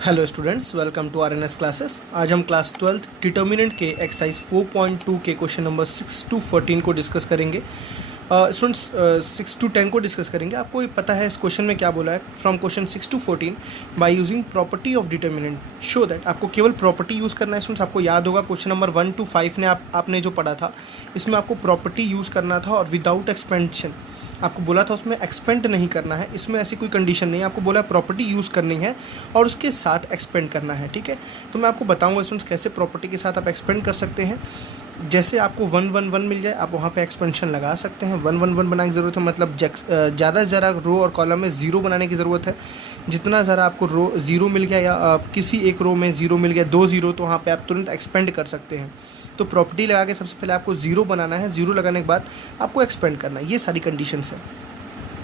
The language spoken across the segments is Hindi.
Hello students, welcome to RNS classes. आज हम क्लास 12th डिटर्मिनेंट के एक्सरसाइज 4.2 के क्वेश्चन नंबर 6 to 14 को डिस्कस करेंगे। स्टूडेंट्स 6 to 10 को डिस्कस करेंगे। आपको ये पता है इस क्वेश्चन में क्या बोला है? From question 6 to 14 by using property of determinant show that. आपको केवल प्रॉपर्टी यूज़ करना है। स्टूडेंट्स आपको याद होगा क्वेश्चन नंबर 1 to 5 ने आपने जो पढ़ा था, इसमें आपको प्रॉपर्टी यूज़ करना था और विदाउट एक्सपेंशन आपको बोला था उसमें एक्सपेंड नहीं करना है। इसमें ऐसी कोई कंडीशन नहीं है, आपको बोला प्रॉपर्टी यूज़ करनी है और उसके साथ एक्सपेंड करना है। ठीक है, तो मैं आपको बताऊंगा स्टूडेंट्स कैसे प्रॉपर्टी के साथ आप एक्सपेंड कर सकते हैं। जैसे आपको 1 1 1 मिल जाए, आप वहाँ पे एक्सपेंशन लगा सकते हैं। 1 1 1 बनाने की ज़रूरत है, मतलब ज़्यादा से ज़्यादा रो और कॉलम में ज़ीरो बनाने की ज़रूरत है। जितना ज़्यादा आपको रो ज़ीरो मिल गया या किसी एक रो में ज़ीरो मिल गया, 2 ज़ीरो, तो वहाँ पे आप तुरंत एक्सपेंड कर सकते हैं। तो प्रॉपर्टी लगा के सबसे पहले आपको ज़ीरो बनाना है, ज़ीरो लगाने के बाद आपको एक्सपेंड करना है। ये सारी कंडीशंस है।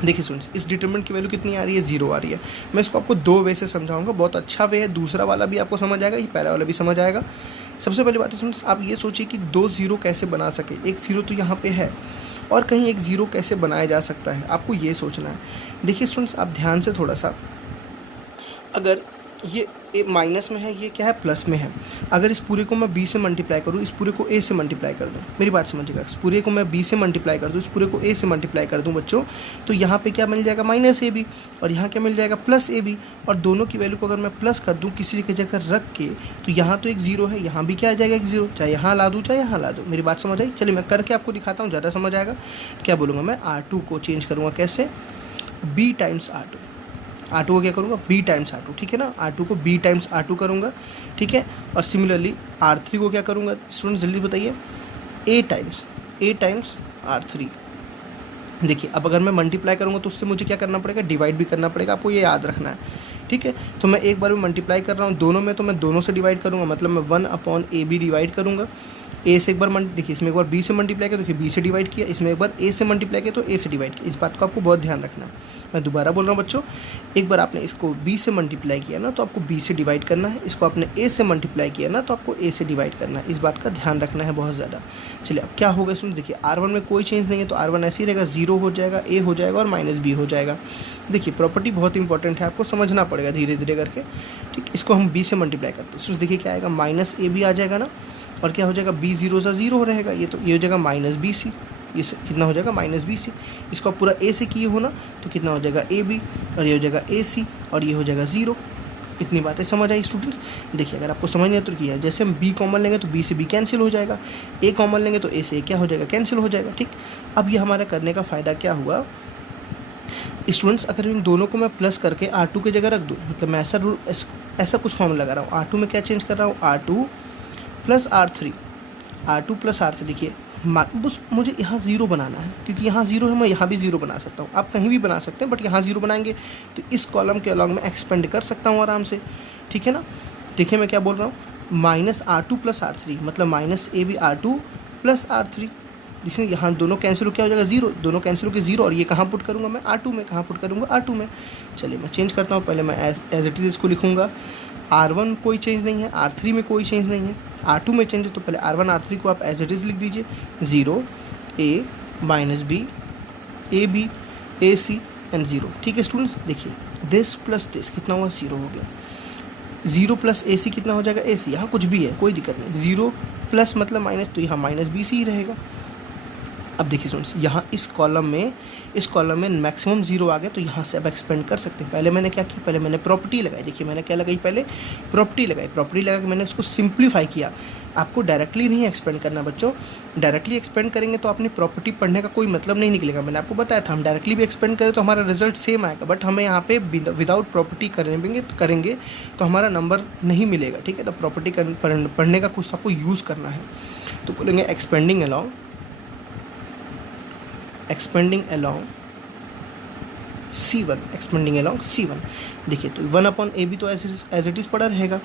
देखिए स्टूडेंट्स, इस डिटरमिनेंट की वैल्यू कितनी आ रही है? 0 आ रही है। मैं इसको आपको 2 वे से समझाऊंगा। बहुत अच्छा वे है, दूसरा वाला भी आपको समझ आएगा, ये पहला वाला भी समझ आएगा। सबसे पहली बात है स्टूडेंट्स, आप ये सोचिए कि 2 ज़ीरो कैसे बना सके। एक ज़ीरो तो यहाँ पे है और कहीं एक ज़ीरो कैसे बनाया जा सकता है, आपको ये सोचना है। देखिए स्टूडेंट्स, आप ध्यान से थोड़ा सा, अगर ये माइनस में है, ये क्या है? प्लस में है। अगर इस पूरे को मैं b से मल्टीप्लाई करूँ, इस पूरे को a से मल्टीप्लाई कर दूँ, मेरी बात समझिएगा। इस पूरे को मैं b से मल्टीप्लाई कर दूँ, इस पूरे को a से मल्टीप्लाई कर दूँ बच्चों, तो यहाँ पे क्या मिल जाएगा? माइनस ए बी, और यहाँ क्या मिल जाएगा? Plus A B. और दोनों की वैल्यू को अगर मैं प्लस कर दूँ किसी की जगह रख के, तो यहाँ तो एक ज़ीरो है, यहाँ भी क्या आ जाएगा? एक ज़ीरो। चाहे यहाँ ला दूँ चाहे यहाँ ला दूँ। मेरी बात समझ आई? चलिए मैं करके आपको दिखाता हूँ, ज़्यादा समझ आएगा। क्या बोलूँगा मैं? R2 को चेंज करूँगा कैसे? b times R2। R2 को क्या करूँगा? b times R2। ठीक है ना, R2 को b टाइम्स R2 करूँगा। ठीक है, और सिमिलरली R3 को क्या करूँगा? स्टूडेंट जल्दी बताइए। a times R3। देखिए, अब अगर मैं मल्टीप्लाई करूँगा तो उससे मुझे क्या करना पड़ेगा? डिवाइड भी करना पड़ेगा, आपको ये याद रखना है। ठीक है, तो मैं एक बार में मल्टीप्लाई कर रहा हूँ दोनों में, तो मैं दोनों से डिवाइड करूँगा, मतलब मैं 1/AB डिवाइड करूँगा। ए से एक बार देखिए, इसमें एक बार बी से मल्टीप्लाई किया तो देखिए बी से डिवाइड किया, इसमें एक बार ए से मल्टीप्लाई किया तो ए से डिवाइड किया। इस बात को आपको बहुत ध्यान रखना है। मैं दोबारा बोल रहा हूँ बच्चों, एक बार आपने इसको बी से मल्टीप्लाई किया ना तो आपको बी से डिवाइड करना है, इसको आपने ए से मल्टीप्लाई किया ना तो आपको ए से डिवाइड करना है। इस बात का ध्यान रखना है बहुत ज़्यादा। चलिए, अब क्या होगा सुन, देखिए R1 में कोई चेंज नहीं है, तो R1 ऐसे ही रहेगा, 0 हो जाएगा, ए हो जाएगा और माइनस बी हो जाएगा। देखिए, प्रॉपर्टी बहुत इंपॉर्टेंट है, आपको समझना पड़ेगा धीरे धीरे करके। ठीक, इसको हम बी से मल्टीप्लाई करते हैं, देखिए क्या आएगा? माइनस ए बी आ जाएगा ना, और क्या हो जाएगा? बी ज़ीरो सा ज़ीरो रहेगा, ये तो ये हो जाएगा माइनस बी सी। ये कितना हो जाएगा? Minus B C. इसको आप पूरा ए से किए हो ना तो कितना हो जाएगा? ए बी, और ये हो जाएगा ए सी, और ये हो जाएगा ज़ीरो। इतनी बातें समझ आई स्टूडेंट्स? देखिए, अगर आपको समझ नहीं आता तो किया, जैसे हम बी कॉमन लेंगे तो बी से बी कैंसिल हो जाएगा, ए कॉमन लेंगे तो ए से क्या हो जाएगा? कैंसिल हो जाएगा। ठीक, अब ये हमारा करने का फ़ायदा क्या हुआ स्टूडेंट्स? अगर इन दोनों को मैं प्लस करके R2 की जगह रख दूँ, मतलब मैं ऐसा कुछ फॉर्मूला लगा रहा हूँ। R2 में क्या चेंज कर रहा हूँ? R2 plus R2 plus R3। देखिए, बस मुझे यहाँ ज़ीरो बनाना है, क्योंकि यहाँ ज़ीरो है, मैं यहाँ भी ज़ीरो बना सकता हूँ। आप कहीं भी बना सकते हैं, बट यहाँ ज़ीरो बनाएंगे तो इस कॉलम के अलॉन्ग में एक्सपेंड कर सकता हूँ आराम से। ठीक है ना, देखिए मैं क्या बोल रहा हूँ, माइनस R2 प्लस R3, मतलब minus A B R2 plus R3। देखिए यहाँ दोनों कैंसिल हो, क्या हो जाएगा? ज़ीरो। दोनों कैंसिल हो के ज़ीरो, और ये कहाँ पुट करूँगा मैं? R2 में। कहाँ पुट करूँगा? R2 में। चलिए मैं चेंज करता हूँ, पहले मैं एज इट इज़ इसको लिखूँगा। R1 कोई चेंज नहीं है, R3 में कोई चेंज नहीं है, R2 में चेंज है, तो पहले R1 R3 को आप एज इट इज़ लिख दीजिए। 0 A minus B, A B, A C and 0। ठीक है स्टूडेंट्स, देखिए दिस प्लस दिस कितना हुआ? 0 हो गया। 0 प्लस ए सी कितना हो जाएगा? ए सी। यहाँ कुछ भी है, कोई दिक्कत नहीं। 0 प्लस मतलब माइनस, तो यहाँ माइनस बी सी ही रहेगा। अब देखिए स्टूडेंट्स, यहाँ इस कॉलम में मैक्सिमम 0 आ गया, तो यहाँ से अब एक्सपेंड कर सकते हैं। पहले मैंने क्या किया? पहले मैंने प्रॉपर्टी लगाई। देखिए मैंने क्या लगाई? पहले प्रॉपर्टी लगाई। प्रॉपर्टी लगा के मैंने उसको सिंप्लीफाई किया। आपको डायरेक्टली नहीं एक्सपेंड करना बच्चों। डायरेक्टली एक्सपेंड करेंगे तो अपनी प्रॉपर्टी पढ़ने का कोई मतलब नहीं निकलेगा। मैंने आपको बताया था, हम डायरेक्टली भी एक्सपेंड करें तो हमारा रिजल्ट सेम आएगा, बट हमें यहाँ पे विदाउट प्रॉपर्टी करेंगे तो हमारा नंबर नहीं मिलेगा। ठीक है, तो प्रॉपर्टी पढ़ने का कुछ आपको यूज़ करना है। तो बोलेंगे एक्सपेंडिंग along C1। देखिए, तो 1/AB तो एज इट इज़ पड़ा रहेगा।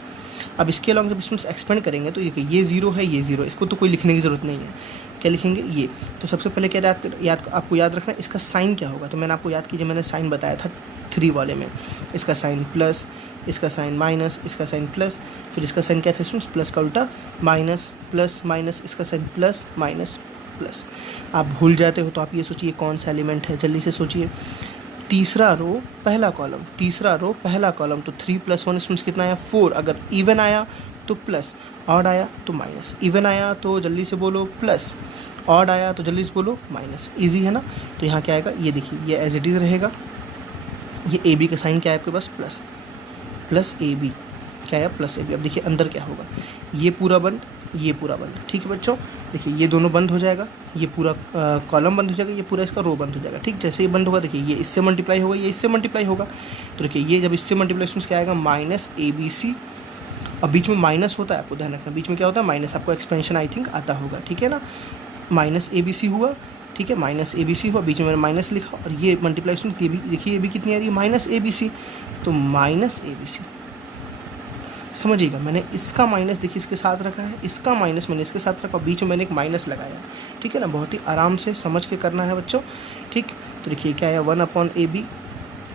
अब इसके अलॉन्ग जब स्टूडेंट्स एक्सपेंड करेंगे तो देखिए ये 0 है, ये 0, इसको तो कोई लिखने की ज़रूरत नहीं है। क्या लिखेंगे? ये। तो सबसे पहले क्या आपको याद रखना है, इसका साइन क्या होगा। तो मैंने आपको याद कीजिए, मैंने साइन बताया था 3 वाले में। इसका साइन प्लस, इसका साइन माइनस, इसका साइन प्लस, फिर इसका साइन क्या था स्टूडेंट्स? प्लस का उल्टा माइनस, प्लस माइनस, इसका साइन प्लस माइनस प्लस। आप भूल जाते हो तो आप ये सोचिए कौन सा एलिमेंट है, जल्दी से सोचिए। तीसरा रो पहला कॉलम, तीसरा रो पहला कॉलम, तो 3 + 1 स्टूडेंट्स कितना आया 4। अगर इवन आया तो प्लस, ऑड आया तो माइनस, इवन आया तो जल्दी से बोलो प्लस, ऑड आया तो जल्दी से बोलो माइनस। इजी है ना। तो यहाँ क्या आएगा, ये देखिए ये एज इट इज़ रहेगा। ये ए बी का साइन क्या है आपके पास, प्लस, प्लस ए बी, क्या है प्लस ए बी। अब देखिए अंदर क्या होगा, ये पूरा बंद, ये पूरा बंद। ठीक है बच्चों, देखिए ये दोनों बंद हो जाएगा, ये पूरा कॉलम बंद हो जाएगा, ये पूरा इसका रो बंद हो जाएगा। ठीक, जैसे ये बंद होगा देखिए ये इससे मल्टीप्लाई होगा, ये इससे मल्टीप्लाई होगा। तो देखिए ये जब इससे मल्टीप्लाई क्या आएगा, माइनस ए बी सी। अब बीच में माइनस होता है, आपको ध्यान रखना, बीच में क्या होता है माइनस, आपको एक्सपेंशन आई थिंक आता होगा। ठीक है ना, माइनस ए बी सी हुआ। ठीक है, माइनस ए बी सी हुआ, बीच में मैंने माइनस लिखा, और ये मल्टीप्लाई ये भी देखिए, ये भी कितनी आ रही है, माइनस ए बी सी। तो माइनस ए बी सी, समझिएगा, मैंने इसका माइनस देखिए इसके साथ रखा है, इसका माइनस मैंने इसके साथ रखा, बीच में मैंने एक माइनस लगाया। ठीक है ना, बहुत ही आराम से समझ के करना है बच्चों। ठीक, तो देखिए क्या है 1/AB,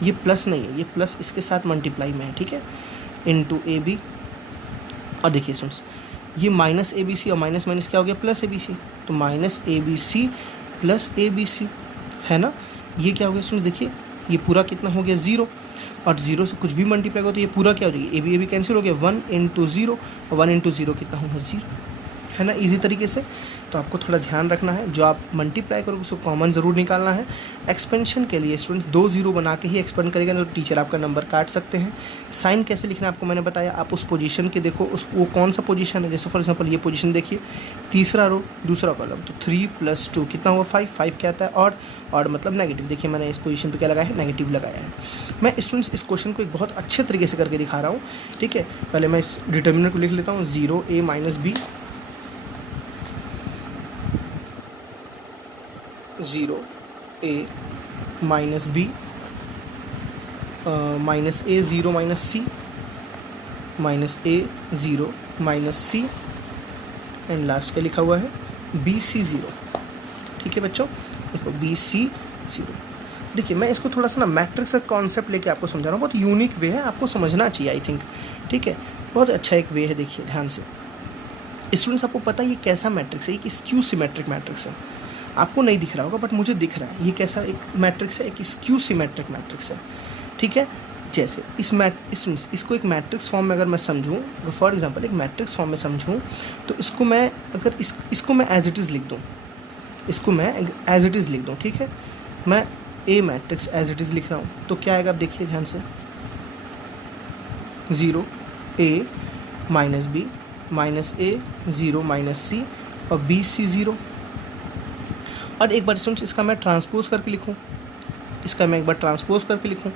ये प्लस नहीं है, ये प्लस इसके साथ मल्टीप्लाई में है। ठीक है, इंटू ए बी, और देखिए स्टूडेंट्स ये माइनस ए बी सी और माइनस माइनस क्या हो गया, प्लस ए बी सी। तो minus A B C plus A B C, है ना। ये क्या हो गया स्टूडेंट्स, देखिए ये पूरा कितना हो गया 0, और 0 से कुछ भी मल्टीप्लाई हो तो ये पूरा क्या हो जाएगी, ए बी कैंसिल हो गया, 1 × 0, 1 × 0 कितना होगा 0, है ना, इजी तरीके से। तो आपको थोड़ा ध्यान रखना है, जो आप मल्टीप्लाई करोगे उसको कॉमन ज़रूर निकालना है। एक्सपेंशन के लिए स्टूडेंट 2 0 बना के ही एक्सपेंड करेगा, तो टीचर आपका नंबर काट सकते हैं। साइन कैसे लिखना है आपको मैंने बताया, आप उस पोजीशन के देखो, उस वो कौन सा पोजीशन है। जैसे फॉर एग्जांपल ये पोजीशन देखिए, तीसरा रो दूसरा कॉलम, तो 3 + 2 कितना हुआ 5, 5 क्या आता है ऑड, ऑड मतलब नेगेटिव। देखिए मैंने इस पोजीशन पे क्या लगाया है, नेगेटिव लगाया है। मैं स्टूडेंट्स इस क्वेश्चन को एक बहुत अच्छे तरीके से करके दिखा रहा हूँ। ठीक है, पहले मैं इस डिटर्मिनेंट को लिख लेता हूँ, 0a - b, 0a - b, minus a 0 - c, minus a 0 - c, and last क्या लिखा हुआ है bc 0। ठीक है बच्चों, देखो bc 0। देखिए मैं इसको थोड़ा सा ना मैट्रिक्स का कॉन्सेप्ट लेके आपको समझा रहा हूँ, बहुत यूनिक वे है, आपको समझना चाहिए आई थिंक। ठीक है, बहुत अच्छा एक वे है, देखिए ध्यान से। स्टूडेंट्स आपको पता है ये कैसा मैट्रिक्स है, एक स्क्यू सिमेट्रिक मैट्रिक्स है। आपको नहीं दिख रहा होगा बट मुझे दिख रहा है, ये कैसा एक मैट्रिक्स है, एक स्क्यू सिमेट्रिक मैट्रिक्स है। ठीक है, जैसे स्टूडेंट्स इसको एक मैट्रिक्स फॉर्म में अगर मैं समझूँ, फॉर एग्जांपल एक मैट्रिक्स फॉर्म में समझूँ, तो इसको मैं अगर इसको मैं एज इट इज़ लिख दूँ, इसको मैं एज इट इज़ लिख दूँ। ठीक है, मैं ए मैट्रिक्स एज इट इज़ लिख रहा हूँ, तो क्या आएगा आप देखिए ध्यान से, 0a - b, -a 0 - c, और bc 0। और एक बार स्टूडेंट्स इसका मैं ट्रांसपोज करके लिखूँ, इसका मैं एक बार ट्रांसपोज करके लिखूँ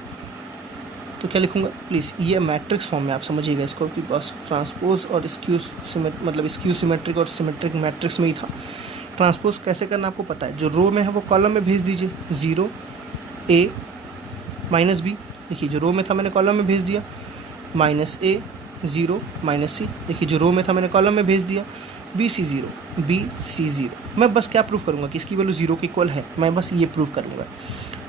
तो क्या लिखूँगा प्लीज़, ये मैट्रिक्स फॉर्म में आप समझिएगा इसको, कि बस ट्रांसपोज और स्क्यू मतलब स्क्यू सिमेट्रिक और सिमेट्रिक मैट्रिक्स में ही था। ट्रांसपोज कैसे करना आपको पता है, जो रो में है वो कॉलम में भेज दीजिए, 0a - b, देखिए जो रो में था मैंने कॉलम में भेज दिया, -a 0 - c, देखिए जो रो में था मैंने कॉलम में भेज दिया, bc 0। मैं बस क्या प्रूफ करूँगा कि इसकी वैल्यू 0 के इक्वल है, मैं बस ये प्रूफ करूँगा।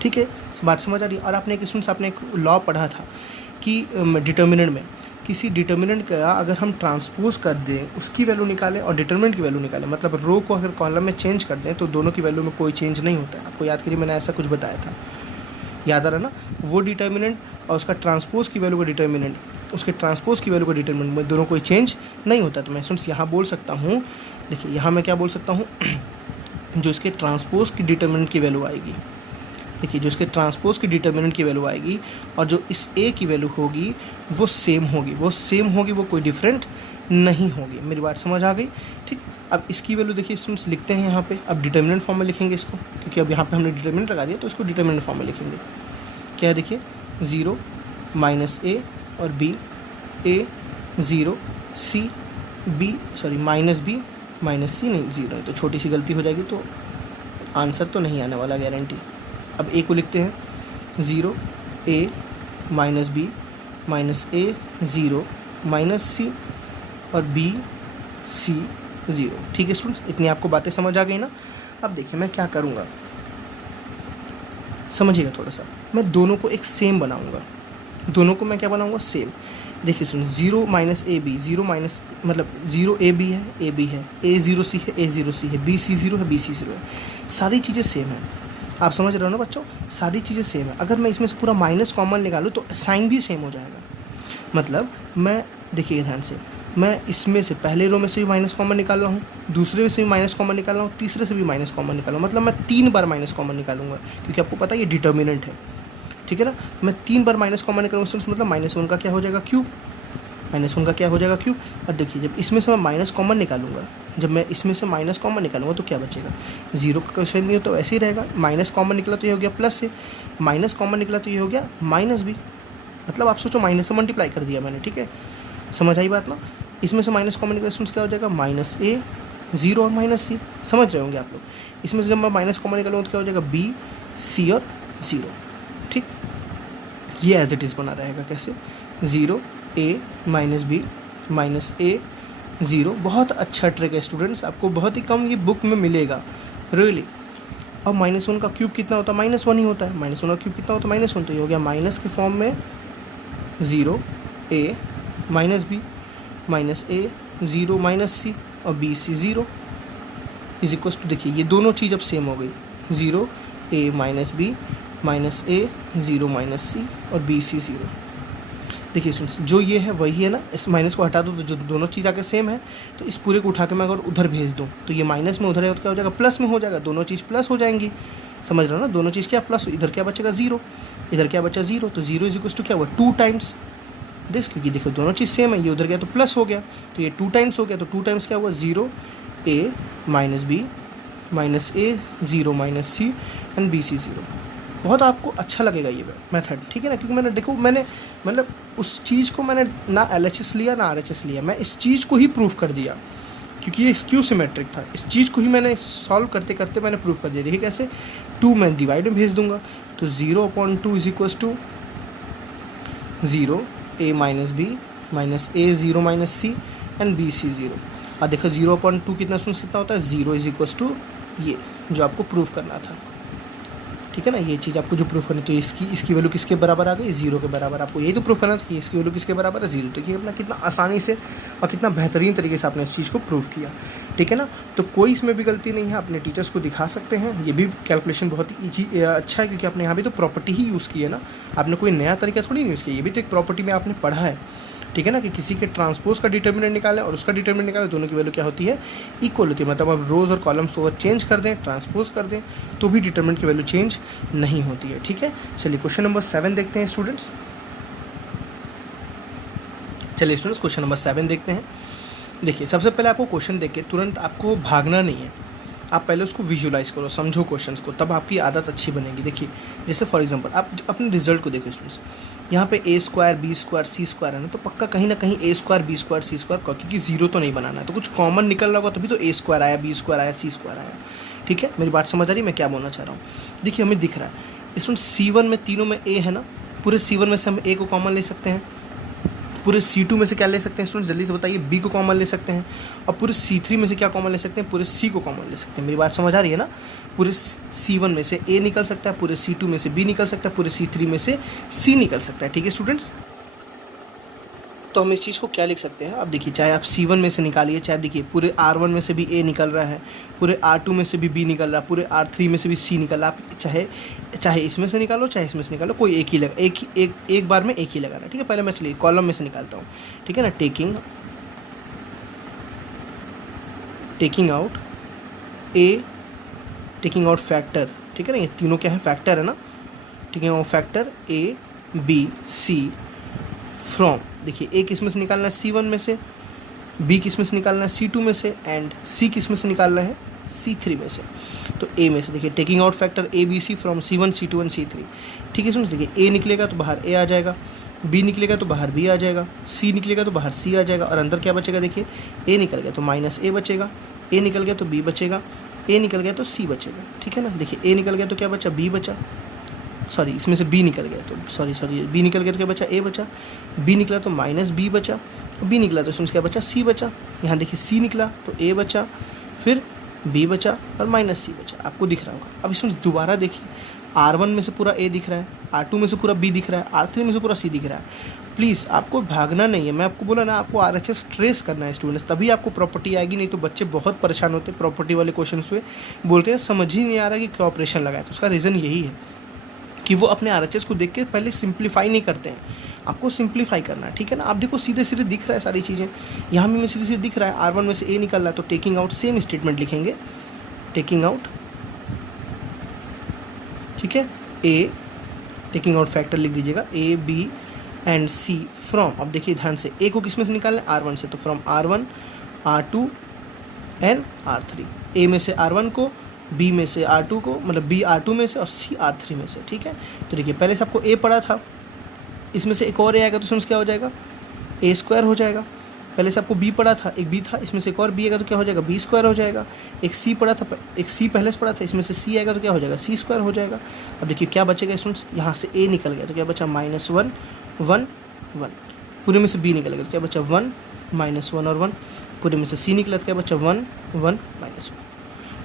ठीक है, बात समझ आ रही है। और आपने एक स्टूडेंट्स आपने एक लॉ पढ़ा था कि डिटर्मिनेंट में किसी डिटर्मिनेंट का अगर हम ट्रांसपोज कर दें, उसकी वैल्यू निकालें और डिटर्मिनेंट की वैल्यू निकालें, मतलब रो को अगर कॉलम में चेंज कर दें तो दोनों की वैल्यू में कोई चेंज नहीं होता है। आपको याद करिए मैंने ऐसा कुछ बताया था, याद आ रहा ना, वो डिटर्मिनेंट और उसका ट्रांसपोज की वैल्यू का डिटर्मिनेंट, उसके ट्रांसपोज की वैल्यू का डिटर्मिनेंट में दोनों कोई चेंज नहीं होता। तो मैं स्टूडेंट्स यहाँ बोल सकता हूँ, देखिए यहाँ मैं क्या बोल सकता हूँ, जो इसके ट्रांसपोज की डिटर्मिनेंट की वैल्यू आएगी, देखिए जो इसके ट्रांसपोज की डिटर्मिनेंट की वैल्यू आएगी और जो इस ए की वैल्यू होगी वो सेम होगी, वो कोई डिफरेंट नहीं होगी। मेरी बात समझ आ गई। ठीक, अब इसकी वैल्यू देखिए स्टूडेंट्स लिखते हैं यहाँ पे, अब डिटर्मिनेंट फॉर्म में लिखेंगे इसको, क्योंकि अब यहाँ पे हमने डिटर्मिनेंट लगा दिया तो इसको डिटर्मिनेंट फॉर्म में लिखेंगे। क्या है देखिए, 0 - a और b, a 0 c b sorry -b -c नहीं 0 है, तो छोटी सी गलती हो जाएगी तो आंसर तो नहीं आने वाला गारंटी। अब a को लिखते हैं 0a - b -a 0 -c और b c 0। ठीक है स्टूडेंट्स, इतनी आपको बातें समझ आ गई ना। अब देखिए मैं क्या करूँगा, समझिएगा थोड़ा सा, मैं दोनों को एक सेम बनाऊँगा, दोनों को मैं क्या बनाऊँगा सेम। देखिए सुनिए, 0 - ab 0 माइनस मतलब 0ab है, ab है, a 0 c है, a 0 c है, b c 0 है, b c 0 है, सारी चीज़ें सेम है। आप समझ रहे हो ना बच्चों, सारी चीज़ें सेम है। अगर मैं इसमें से पूरा माइनस कॉमन निकालूँ तो साइन भी सेम हो जाएगा। मतलब मैं देखिए ध्यान से, मैं इसमें से पहले रो में से भी माइनस कॉमन निकाल रहा हूँ, दूसरे में से भी माइनस कॉमन निकाल रहा हूँ, तीसरे से भी माइनस कॉमन निकाल रहा हूँ। मतलब मैं 3 बार माइनस कॉमन निकालूंगा, क्योंकि आपको पता है ये डिटर्मिनेंट है, ठीक है ना। मैं 3 बार माइनस कॉमन निकालूंगा, मतलब -1 का क्या हो जाएगा क्यूब, -1 का क्या हो जाएगा क्यूब। और देखिए जब इसमें से मैं माइनस कॉमन निकालूंगा, जब मैं इसमें से माइनस कॉमन निकालूंगा तो क्या बचेगा, 0 का क्वेश्चन नहीं हो तो ऐसे ही रहेगा। माइनस कॉमन निकला तो ये हो गया प्लस से, माइनस कॉमन निकला तो ये हो गया माइनस भी। मतलब आप सोचो माइनस से मल्टीप्लाई कर दिया मैंने, ठीक है, समझ आई बात ना। इसमें से माइनस कॉमन निकला तो क्या हो जाएगा, -a 0 और -c, समझ रहे होंगे आप लोग। इसमें से जब मैं माइनस कॉमन निकालूंगा तो क्या हो जाएगा, b c और 0, ठीक। ये एज इट इज़ बना रहेगा कैसे, 0 a -b -a 0। बहुत अच्छा ट्रिक है स्टूडेंट्स, आपको बहुत ही कम ये बुक में मिलेगा रियली। अब -1 का क्यूब कितना होता है, -1 ही होता है। -1 का क्यूब कितना होता है, -1, तो ये हो गया माइनस के फॉर्म में 0 a -b -a 0 -c और b c 0 is equal to, देखिए ये दोनों चीज़ अब सेम हो गई, 0 a -b -a 0 -c और b c 0। देखिए स्टूडेंट्स, जो ये है वही है ना, इस माइनस को हटा दो तो जो दोनों चीज़ आके सेम है, तो इस पूरे को उठा के मैं अगर उधर भेज दूँ तो ये माइनस में उधर है तो क्या हो जाएगा, प्लस में हो जाएगा। दोनों चीज़ प्लस हो जाएंगी, समझ रहे हो ना, दोनों चीज़ क्या प्लस, इधर क्या बचेगा 0, इधर क्या बचा 0, तो 0 इज इक्वल टू क्या हुआ 2 टाइम्स दिस, क्योंकि देखो दोनों चीज़ सेम है, ये उधर गया तो प्लस हो गया, तो ये 2 टाइम्स हो गया, तो 2 टाइम्स क्या हुआ 0 a -b -a 0 -c and b c 0। बहुत आपको अच्छा लगेगा ये मेथड, ठीक है ना, क्योंकि मैंने मतलब उस चीज़ को मैंने ना LHS लिया ना RHS लिया, मैं इस चीज़ को ही प्रूफ कर दिया, क्योंकि ये स्क्यू सिमेट्रिक था। इस चीज़ को ही मैंने सॉल्व करते करते मैंने प्रूफ कर दिया। देखिए कैसे, 2 मैं डिवाइड में भेज दूंगा, तो 0/2 is equal to 0 a -b -a 0 -c and b c 0। और देखो 0/2 कितना होता है, 0 इज इक्वल टू ये जो आपको प्रूफ करना था, ठीक है ना, ये चीज़ आपको जो प्रूफ करनी, तो इसकी वैल्यू किसके बराबर आ गई, 0 के बराबर। आपको यही तो प्रूफ करना था कि इसकी वैल्यू किसके बराबर है, 0। देखिए अपना कितना आसानी से और कितना बेहतरीन तरीके से आपने इस चीज़ को प्रूफ किया, ठीक है ना। तो कोई इसमें भी गलती नहीं है, अपने टीचर्स को दिखा सकते हैं। ये भी कैलकुलेशन बहुत ही अच्छा है, क्योंकि आपने यहाँ भी तो प्रॉपर्टी ही यूज़ की है ना, आपने कोई नया तरीका थोड़ी नहीं यूज़ किया, ये भी तो एक प्रॉपर्टी में आपने पढ़ा है, ठीक है ना, कि किसी के ट्रांसपोज का डिटर्मिनेंट निकालें और उसका डिटर्मिनेंट निकालें, दोनों की वैल्यू क्या होती है, इक्वल होती है। मतलब आप रोज़ और कॉलम्स को चेंज कर दें, ट्रांसपोज कर दें, तो भी डिटर्मिनेंट की वैल्यू चेंज नहीं होती है, ठीक है। चलिए क्वेश्चन नंबर 7 देखते हैं स्टूडेंट्स। चलिए स्टूडेंट्स क्वेश्चन नंबर 7 देखते हैं। देखिए सबसे पहले आपको क्वेश्चन देख के तुरंत आपको भागना नहीं है, आप पहले उसको विजुलाइज करो, समझो क्वेश्चंस को, तब आपकी आदत अच्छी बनेगी। देखिए जैसे फॉर एग्जांपल आप अपने रिजल्ट को देखो स्टूडेंट्स, यहाँ पे a square b square c square है ना, तो पक्का कहीं ना कहीं a square b square c square, क्योंकि 0 तो नहीं बनाना है, तो कुछ कॉमन निकल रहा होगा तभी तो a स्क्वायर आया, b स्क्वायर आया, c स्क्वायर आया, ठीक है। मेरी बात समझ आ रही है मैं क्या बोलना चाह रहा हूँ। देखिए हमें दिख रहा है इसमें C1 में तीनों में a है ना, पूरे C1 में से हम a को कॉमन ले सकते हैं, पूरे C2 में से क्या ले सकते हैं स्टूडेंट, जल्दी से बताइए, B को कॉमन ले सकते हैं, और पूरे C3 में से क्या कॉमन ले सकते हैं, पूरे C को कॉमन ले सकते हैं। मेरी बात समझ आ रही है ना, पूरे C1 में से A निकल सकता है, पूरे C2 में से B निकल सकता है, पूरे C3 में से C निकल सकता है, ठीक है स्टूडेंट्स। तो हम इस चीज़ को क्या लिख सकते हैं, अब देखिए चाहे आप C1 में से निकालिए, चाहे देखिए पूरे R1 में से भी A निकल रहा है, पूरे R2 में से भी B निकल रहा है, पूरे R3 में से भी C निकल रहा है, आप चाहे इसमें से निकालो चाहे इसमें से निकालो, कोई एक बार में एक ही लगाना, ठीक है। पहले मैं चलिए कॉलम में से निकालता हूँ, ठीक है ना। टेकिंग आउट फैक्टर, ठीक है ना, ये तीनों क्या है, फैक्टर है ना, taking out factor A B C from, देखिए A किस में से निकालना है, C1 में से, B किस में से निकालना है, C2 में से, एंड C किस में से निकालना है, C3 में से। तो A में से देखिए taking out factor A B C from C1 C2 and C3, ठीक है। सुन देखिए A निकलेगा तो बाहर A आ जाएगा, B निकलेगा तो बाहर B आ जाएगा, C निकलेगा तो बाहर C आ जाएगा, और अंदर क्या बचेगा, देखिए A निकल गया तो -A बचेगा, A निकल गया तो B बचेगा, A निकल गया तो C बचेगा, ठीक है ना। देखिए A निकल गया तो क्या बचा, B बचा, सॉरी इसमें से B निकल गया तो B निकल गया तो क्या बचा, A बचा, B निकला तो -B बचा, B निकला तो इसमें क्या बचा, C बचा। यहाँ देखिए C निकला तो A बचा, फिर B बचा और -C बचा, आपको दिख रहा होगा। अब इसमें दोबारा देखिए R1 में से पूरा A दिख रहा है, R2 में से पूरा B दिख रहा है, R3 में से पूरा C दिख रहा है, प्लीज़ आपको भागना नहीं है, मैं आपको बोला ना, आपको RHS ट्रेस करना है स्टूडेंट्स, तभी आपको प्रॉपर्टी आएगी। नहीं तो बच्चे बहुत परेशान होते हैं प्रॉपर्टी वाले क्वेश्चन में, बोलते हैं समझ ही नहीं आ रहा कि क्या ऑपरेशन लगाए। तो उसका रीज़न यही है कि वो अपने RHS को देख के पहले सिंप्लीफाई नहीं करते हैं। आपको सिंप्लीफाई करना है, ठीक है ना। आप देखो सीधे सीधे दिख रहा है सारी चीज़ें, यहाँ भी सीधे सीधे दिख रहा है। R1 में से A निकल रहा है तो टेकिंग आउट सेम स्टेटमेंट लिखेंगे, टेकिंग आउट, ठीक है, A टेकिंग आउट फैक्टर लिख दीजिएगा A B and C from, अब देखिए ध्यान से, A को किस में से निकालना है, R1 से, तो from R1 R2 and R3। A में से R1 को, B में से R2 को, मतलब B R2 में से और C R3 में से, ठीक है। तो देखिए पहले से आपको A पड़ा था, इसमें से एक और A आएगा तो क्या हो जाएगा, A स्क्वायर हो जाएगा। पहले से आपको B पड़ा था, एक B था, इसमें से एक और B आएगा तो क्या हो जाएगा, B स्क्वायर हो जाएगा। एक C पड़ा था, एक C पहले से पड़ा था, इसमें से C आएगा तो क्या हो जाएगा, C स्क्वायर हो जाएगा। अब देखिए क्या बचेगा स्टूडेंट्स, यहाँ से A निकल गया तो क्या बचा, -1 1 1, पूरे में से B निकल गया तो क्या बचा 1 -1 और 1, पूरे में से C निकला तो क्या बचा 1 1 -1।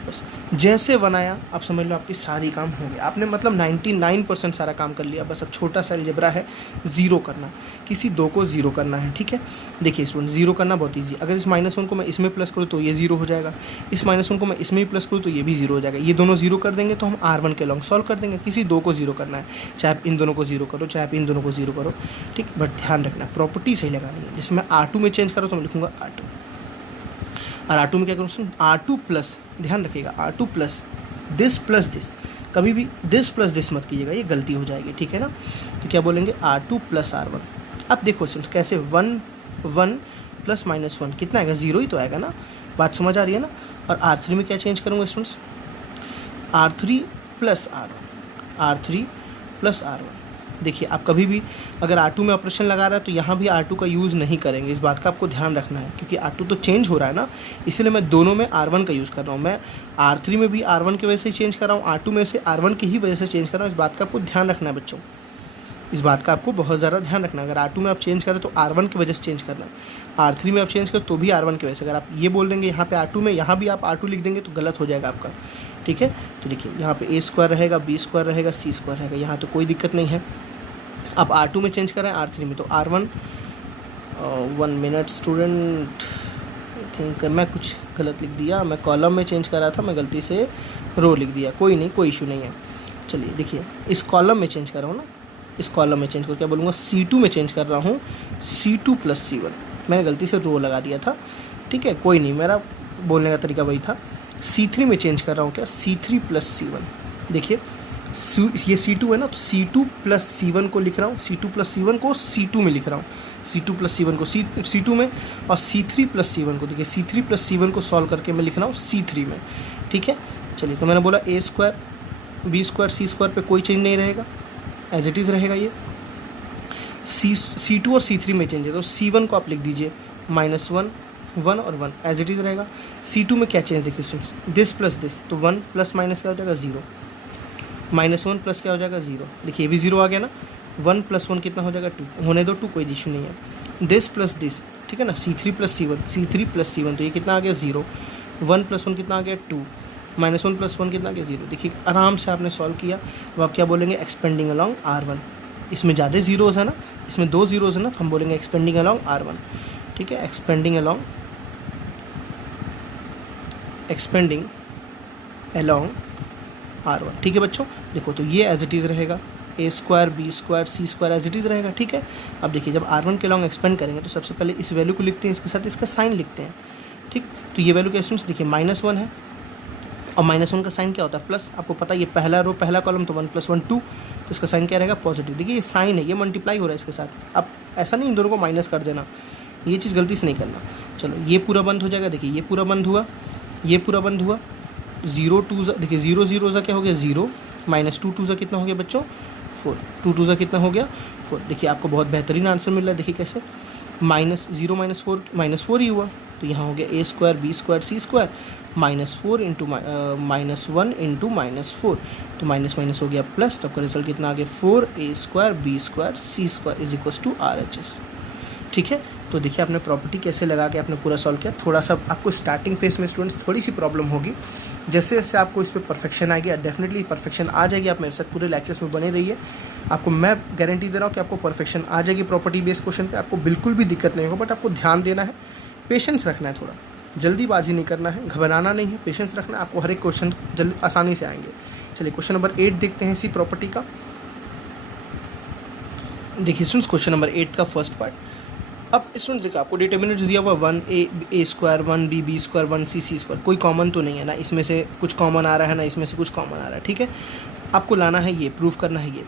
बस जैसे बनाया आप समझ लो आपकी सारी काम हो गया, आपने मतलब 99% सारा काम कर लिया। बस अब छोटा सा अलजेब्रा है, ज़ीरो करना, किसी दो को ज़ीरो करना है, ठीक है। देखिए स्टूडेंट ज़ीरो करना बहुत ईजी, अगर इस -1 को मैं इसमें प्लस करूँ तो ये ज़ीरो हो जाएगा, इस -1 को मैं इसमें भी प्लस करूँ तो ये भी ज़ीरो हो जाएगा। ये दोनों ज़ीरो कर देंगे तो हम R1 के लॉन्ग सॉल्व कर देंगे। किसी दो को ज़ीरो करना है, चाहे आप इन दोनों को ज़ीरो करो, चाहे आप इन दोनों को ज़ीरो करो, ठीक। बट ध्यान रखना प्रॉपर्टी सही लगानी है। जैसे मैं R2 में चेंज करूँ तो मैं लिखूँगा R2, और R2 में क्या करूँ, R2 प्लस, ध्यान रखिएगा R2 प्लस दिस, कभी भी दिस मत कीजिएगा, ये गलती हो जाएगी, ठीक है ना। तो क्या बोलेंगे R2 प्लस R1। अब देखो स्टूडेंट्स कैसे 1 1 प्लस -1 कितना आएगा, 0 ही तो आएगा ना, बात समझ आ रही है ना। और R3 में क्या चेंज करूँगा students, R3 plus R1, R3 plus R1। देखिए आप कभी भी अगर R2 में ऑपरेशन लगा रहा है तो यहाँ भी R2 का यूज़ नहीं करेंगे, इस बात का आपको ध्यान रखना है, क्योंकि R2 तो चेंज हो रहा है ना, इसलिए मैं दोनों में R1 का यूज़ कर रहा हूँ। मैं R3 में भी R1 की वजह से चेंज कर रहा हूँ, R2 में से R1 की ही वजह से चेंज कर रहा हूँ। इस बात का आपको ध्यान रखना है बच्चों, इस बात का आपको बहुत ज़्यादा ध्यान रखना है। अगर R2 में आप चेंज करें तो R1 की वजह से चेंज करना है, R3 में आप चेंज करें तो भी R1 की वजह से। अगर आप ये बोल देंगे यहाँ पे R2 में, यहाँ भी आप R2 लिख देंगे तो गलत हो जाएगा आपका, ठीक है। तो देखिए यहाँ पे A स्क्वायर रहेगा, B स्क्वायर रहेगा, C स्क्वायर रहेगा, यहाँ तो कोई दिक्कत नहीं है। अब R2 में चेंज कर रहे हैं R3 में, तो R1 1 minute student, I think मैं कुछ गलत लिख दिया, मैं कॉलम में चेंज कर रहा था, मैं गलती से रो लिख दिया, कोई नहीं, कोई इशू नहीं है। चलिए देखिए इस कॉलम में चेंज कर रहा हूँ ना, इस कॉलम में चेंज कर क्या बोलूँगा, C2 में चेंज कर रहा हूँ, C2 प्लस C1, मैंने गलती से रो लगा दिया था, ठीक है, कोई नहीं, मेरा बोलने का तरीका वही था। C3 में चेंज कर रहा हूँ क्या, C3 प्लस C1। देखिए ये C2 है ना, तो C2 प्लस C1 को लिख रहा हूँ, C2 प्लस C1 को C2 में लिख रहा हूँ, C2 प्लस C1 को C2 में, और C3 प्लस C1 को, देखिए C3 प्लस C1 को सॉल्व करके मैं लिख रहा हूँ C3 में, ठीक है। चलिए तो मैंने बोला A square B square C square पे कोई चेंज नहीं रहेगा, एज इट इज़ रहेगा। ये C2 और C3 में चेंज है, तो C1 को आप लिख दीजिए -1 1 और 1, एज इट इज़ रहेगा। C2 में क्या चेंज देखिए, दिस प्लस दिस, तो 1 प्लस माइनस क्या हो जाएगा 0, -1 प्लस क्या हो जाएगा 0, देखिए ये भी 0 आ गया ना। 1 + 1 कितना हो जाएगा 2, होने दो 2, कोई इशू नहीं है। दिस प्लस दिस, ठीक है ना, C3 plus C1, C3 plus C1, तो ये कितना आ गया 0, 1 + 1 कितना आ गया 2, -1 + 1 कितना आ गया 0। देखिए आराम से आपने सॉल्व किया। अब आप क्या बोलेंगे, एक्सपेंडिंग अलॉन्ग R1, इसमें ज़्यादा ज़ीरोज़ है ना, इसमें 2 ज़ीरोज़ है ना, तो हम बोलेंगे एक्सपेंडिंग अलॉन्ग R1, ठीक है, एक्सपेंडिंग अलॉन्ग R1, ठीक है बच्चों। देखो तो ये एज इट इज़ रहेगा, A square B square C square as it is रहेगा, ठीक है। अब देखिए जब R1 के लॉन्ग एक्सपेंड करेंगे तो सबसे पहले इस वैल्यू को लिखते हैं, इसके साथ इसका साइन लिखते हैं, ठीक। तो ये वैल्यू कैसे, देखिए -1 है, और -1 का साइन क्या होता है प्लस, आपको पता है ये पहला रो पहला कॉलम, तो 1 + 1 2, तो इसका साइन क्या रहेगा पॉजिटिव। देखिए ये साइन है, ये मल्टीप्लाई हो रहा है इसके साथ, अब ऐसा नहीं इन दोनों को माइनस कर देना, ये चीज़ गलती से नहीं करना। चलो ये पूरा बंद हो जाएगा, देखिए ये पूरा बंद हुआ, ये पूरा बंद हुआ, 0 2 देखिए 0 0 क्या हो गया 0, -2 2 कितना हो गया बच्चों 4, 2 2 कितना हो गया 4। देखिए आपको बहुत बेहतरीन आंसर मिल रहा है, देखिए कैसे, -0 -4 ही हुआ, तो यहाँ हो गया A square B square C square -4 into -1 into -4, तो माइनस माइनस हो गया प्लस, तो आपका रिजल्ट कितना आ गया 4A square B square C square is equal to RHS, ठीक है। तो देखिए आपने प्रॉपर्टी कैसे लगा के आपने पूरा सॉल्व किया। थोड़ा सा आपको स्टार्टिंग फेज में स्टूडेंट्स थोड़ी सी प्रॉब्लम होगी, जैसे जैसे आपको इस पर परफेक्शन आएगी, डेफिनेटली परफेक्शन आ जाएगी। आप मेरे साथ पूरे लेक्चर्स में बने रहिए, आपको मैं गारंटी दे रहा हूँ कि आपको परफेक्शन आ जाएगी प्रॉपर्टी बेस्ड क्वेश्चन पे। आपको बिल्कुल भी दिक्कत नहीं होगा, बट आपको ध्यान देना है, पेशेंस रखना है, थोड़ा जल्दीबाजी नहीं करना है, घबराना नहीं है, पेशेंस रखना है। आपको हर एक क्वेश्चन जल्दी आसानी से आएंगे। चलिए क्वेश्चन नंबर 8 देखते हैं इसी प्रॉपर्टी का। देखिए स्टूडेंट्स, क्वेश्चन नंबर 8 का फर्स्ट पार्ट। अब स्टूडेंट्स देखिए, आपको डिटर्मिनेंट दिया हुआ 1a square 1b b square 1c c square, कोई कॉमन तो नहीं है ना, इसमें से कुछ कॉमन आ रहा है ना, इसमें से कुछ कॉमन आ रहा है, ठीक है। आपको लाना है ये, प्रूफ करना है ये।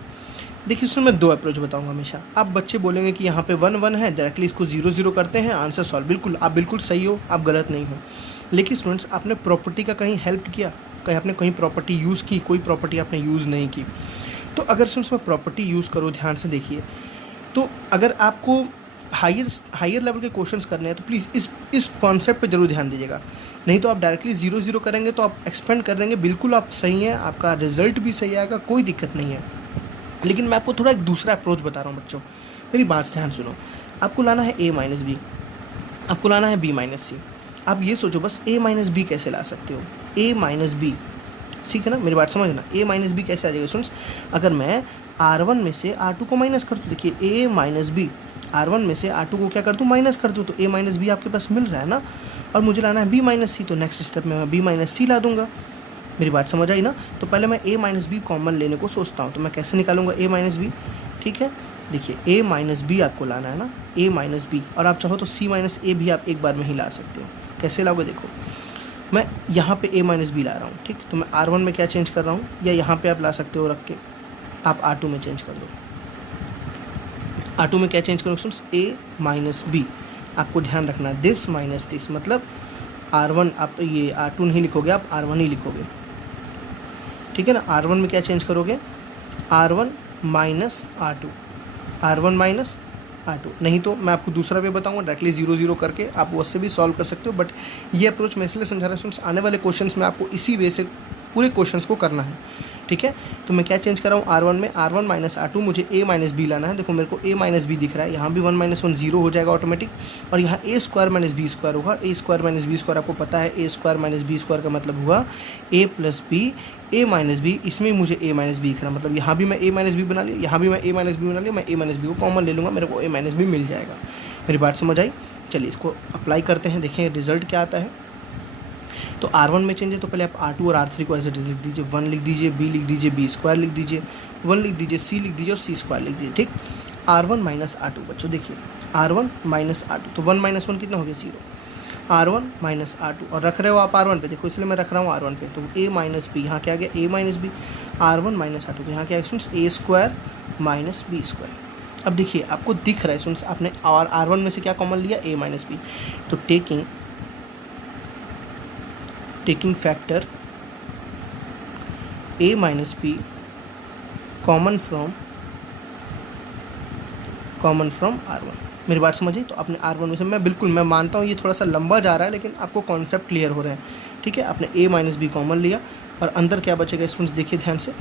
देखिए इसमें मैं 2 अप्रोच बताऊंगा हमेशा। आप बच्चे बोलेंगे कि यहाँ पे 1 1 है, डायरेक्टली इसको 0 0 करते हैं, आंसर सॉल्व। बिल्कुल, आप बिल्कुल सही हो, आप गलत नहीं हो। लेकिन स्टूडेंट्स, आपने प्रॉपर्टी का कहीं हेल्प किया, कहीं आपने कहीं प्रॉपर्टी यूज़ की, कोई प्रॉपर्टी आपने यूज़ नहीं की। तो अगर स्टूडेंट्स मैं प्रॉपर्टी यूज़ करूँ, ध्यान से देखिए, तो अगर आपको हायर लेवल के क्वेश्चंस करने हैं तो प्लीज़ इस कॉन्सेप्ट पे जरूर ध्यान दीजिएगा। नहीं तो आप डायरेक्टली 0 0 करेंगे तो आप एक्सपेंड कर देंगे। बिल्कुल आप सही हैं, आपका रिजल्ट भी सही आएगा, कोई दिक्कत नहीं है। लेकिन मैं आपको थोड़ा एक दूसरा अप्रोच बता रहा हूँ बच्चों, मेरी बात ध्यान सुनो। आपको लाना है a माइनस बी, आपको लाना है b माइनस सी। आप ये सोचो बस, a माइनस बी कैसे ला सकते हो, a माइनस बी, ठीक है ना, मेरी बात समझना। a माइनस बी कैसे आ जाएगा स्टूडेंट्स, अगर मैं r1 में से r2 को माइनस कर दूँ, देखिए a माइनस बी, r1 में से r2 को क्या कर दूँ, माइनस कर दूँ, तो a माइनस बी आपके पास मिल रहा है ना। और मुझे लाना है b माइनस सी, तो नेक्स्ट स्टेप में मैं b माइनस सी ला दूंगा। मेरी बात समझ आई ना। तो पहले मैं a माइनस बी कॉमन लेने को सोचता हूँ, तो मैं कैसे निकालूंगा a माइनस बी, ठीक है। देखिए a माइनस बी आपको लाना है ना, a माइनस बी, और आप चाहो तो c माइनस ए भी आप एक बार में ही ला सकते हो। कैसे लाओगे, देखो मैं यहाँ पे a माइनस बी ला रहा हूँ, ठीक। तो मैं r1 में क्या चेंज कर रहा हूँ, या यहाँ पे आप ला सकते हो रख के, आप r2 में चेंज कर दो। r2 में क्या चेंज करो स्टूडेंट्स, a माइनस बी। आपको ध्यान रखना, दिस माइनस दिस, मतलब r1, आप ये r2 नहीं लिखोगे, आप r1 ही लिखोगे, ठीक है ना। r1 में क्या चेंज करोगे, r1 minus r2, r1 minus r2। नहीं तो मैं आपको दूसरा वे बताऊंगा, डायरेक्टली 0 0 करके आप उससे भी सॉल्व कर सकते हो। बट ये अप्रोच मैं इसलिए समझा रहा हूँ, आने वाले क्वेश्चंस में आपको इसी वे से पूरे क्वेश्चंस को करना है, ठीक है। तो मैं क्या चेंज कर रहा हूँ, r1 में r1 माइनस r2, मुझे a माइनस बी लाना है। देखो मेरे को a माइनस बी दिख रहा है, यहाँ भी 1 माइनस 1 0 हो जाएगा ऑटोमेटिक, और यहाँ a square minus B square होगा। a square minus B square आपको पता है, a square minus B square का मतलब हुआ a plus B, a minus B, इसमें मुझे a माइनस बी दिख रहा है, मतलब यहाँ भी मैं a माइनस बी बना लिया, यहाँ भी मैं a माइनस बी बना लिया। मैं a माइनस बी को कॉमन ले लूँगा, मेरे को a माइनस बी मिल जाएगा। मेरी बात समझ आई। चलिए इसको अप्लाई करते हैं, देखें रिजल्ट क्या आता है। तो r1 में चेंज है, तो पहले आप r2 और r3 को एज इट इज लिख दीजिए। 1 लिख दीजिए, b लिख दीजिए, b स्क्वायर लिख दीजिए, 1 लिख दीजिए, c लिख दीजिए और c स्क्वायर लिख दीजिए, ठीक। r1 माइनस r2, बच्चों देखिए r1 माइनस r2, तो 1 माइनस 1 कितना हो गया, 0। r1 माइनस r2, और रख रहे हो आप r1 पे, देखो इसलिए मैं रख रहा हूँ r1 पे। तो a माइनस बी, यहाँ क्या आ गया, a minus B, r1 minus r2, तो यहाँ क्या है students, a square minus b square. अब देखिए आपको दिख रहा है स्टूडेंट्स, आपने और r1 में से क्या कॉमन लिया, a माइनस बी। तो taking factor a minus B common from r1। मेरी बात समझिए। तो आपने r1 में से, मैं मानता हूँ ये थोड़ा सा लंबा जा रहा है, लेकिन आपको कॉन्सेप्ट क्लियर हो रहे हैं, ठीक है। आपने a माइनस बी कॉमन लिया, और अंदर क्या बचेगा स्टूडेंट्स, देखिए ध्यान से,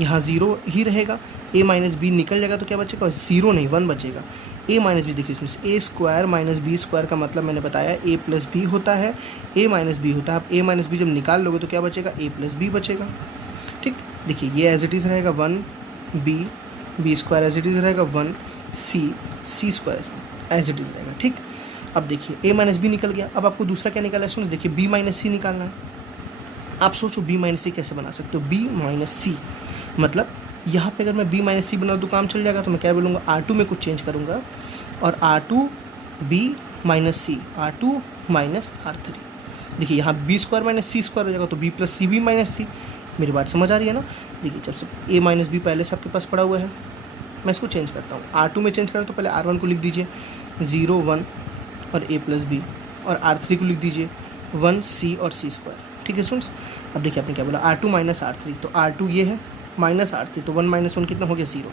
यहाँ 0 ही रहेगा, a माइनस बी निकल जाएगा, तो क्या बचेगा, 0 नहीं 1 बचेगा। a माइनस बी देखिए students, a square minus B square का मतलब मैंने बताया a प्लस बी होता है, a माइनस बी होता है। आप a माइनस बी जब निकाल लोगे तो क्या बचेगा, a प्लस बी बचेगा, ठीक। देखिए ये एज इट इज़ रहेगा 1b, b square as it is रहेगा 1c square as it is रहेगा, ठीक। अब देखिए a माइनस बी निकल गया। अब आपको दूसरा क्या निकालना है स्टूडेंट्स, देखिए b माइनस सी निकालना है। आप सोचो b माइनस सी कैसे बना सकते हो, b माइनस सी, मतलब यहाँ पे अगर मैं b माइनस सी बना तो काम चल जाएगा। तो मैं क्या बोलूँगा, r2 में कुछ चेंज करूँगा, और r2 b माइनस सी, r2 माइनस r3। देखिए यहाँ b square minus C square हो जाएगा, तो b plus C B minus C. मेरी बात समझ आ रही है ना। देखिए जब से a माइनस बी पहले से आपके पास पड़ा हुआ है, मैं इसको चेंज करता हूँ, r2 में चेंज करें तो पहले r1 को लिख दीजिए 0 1 और a प्लस बी, और r3 को लिख दीजिए 1c और c स्क्वायर, ठीक है स्टूडेंट्स। अब देखिए आपने क्या बोला, r2 माइनस r3, तो r2 ये है माइनस r3, तो 1 माइनस 1 कितना हो गया, 0।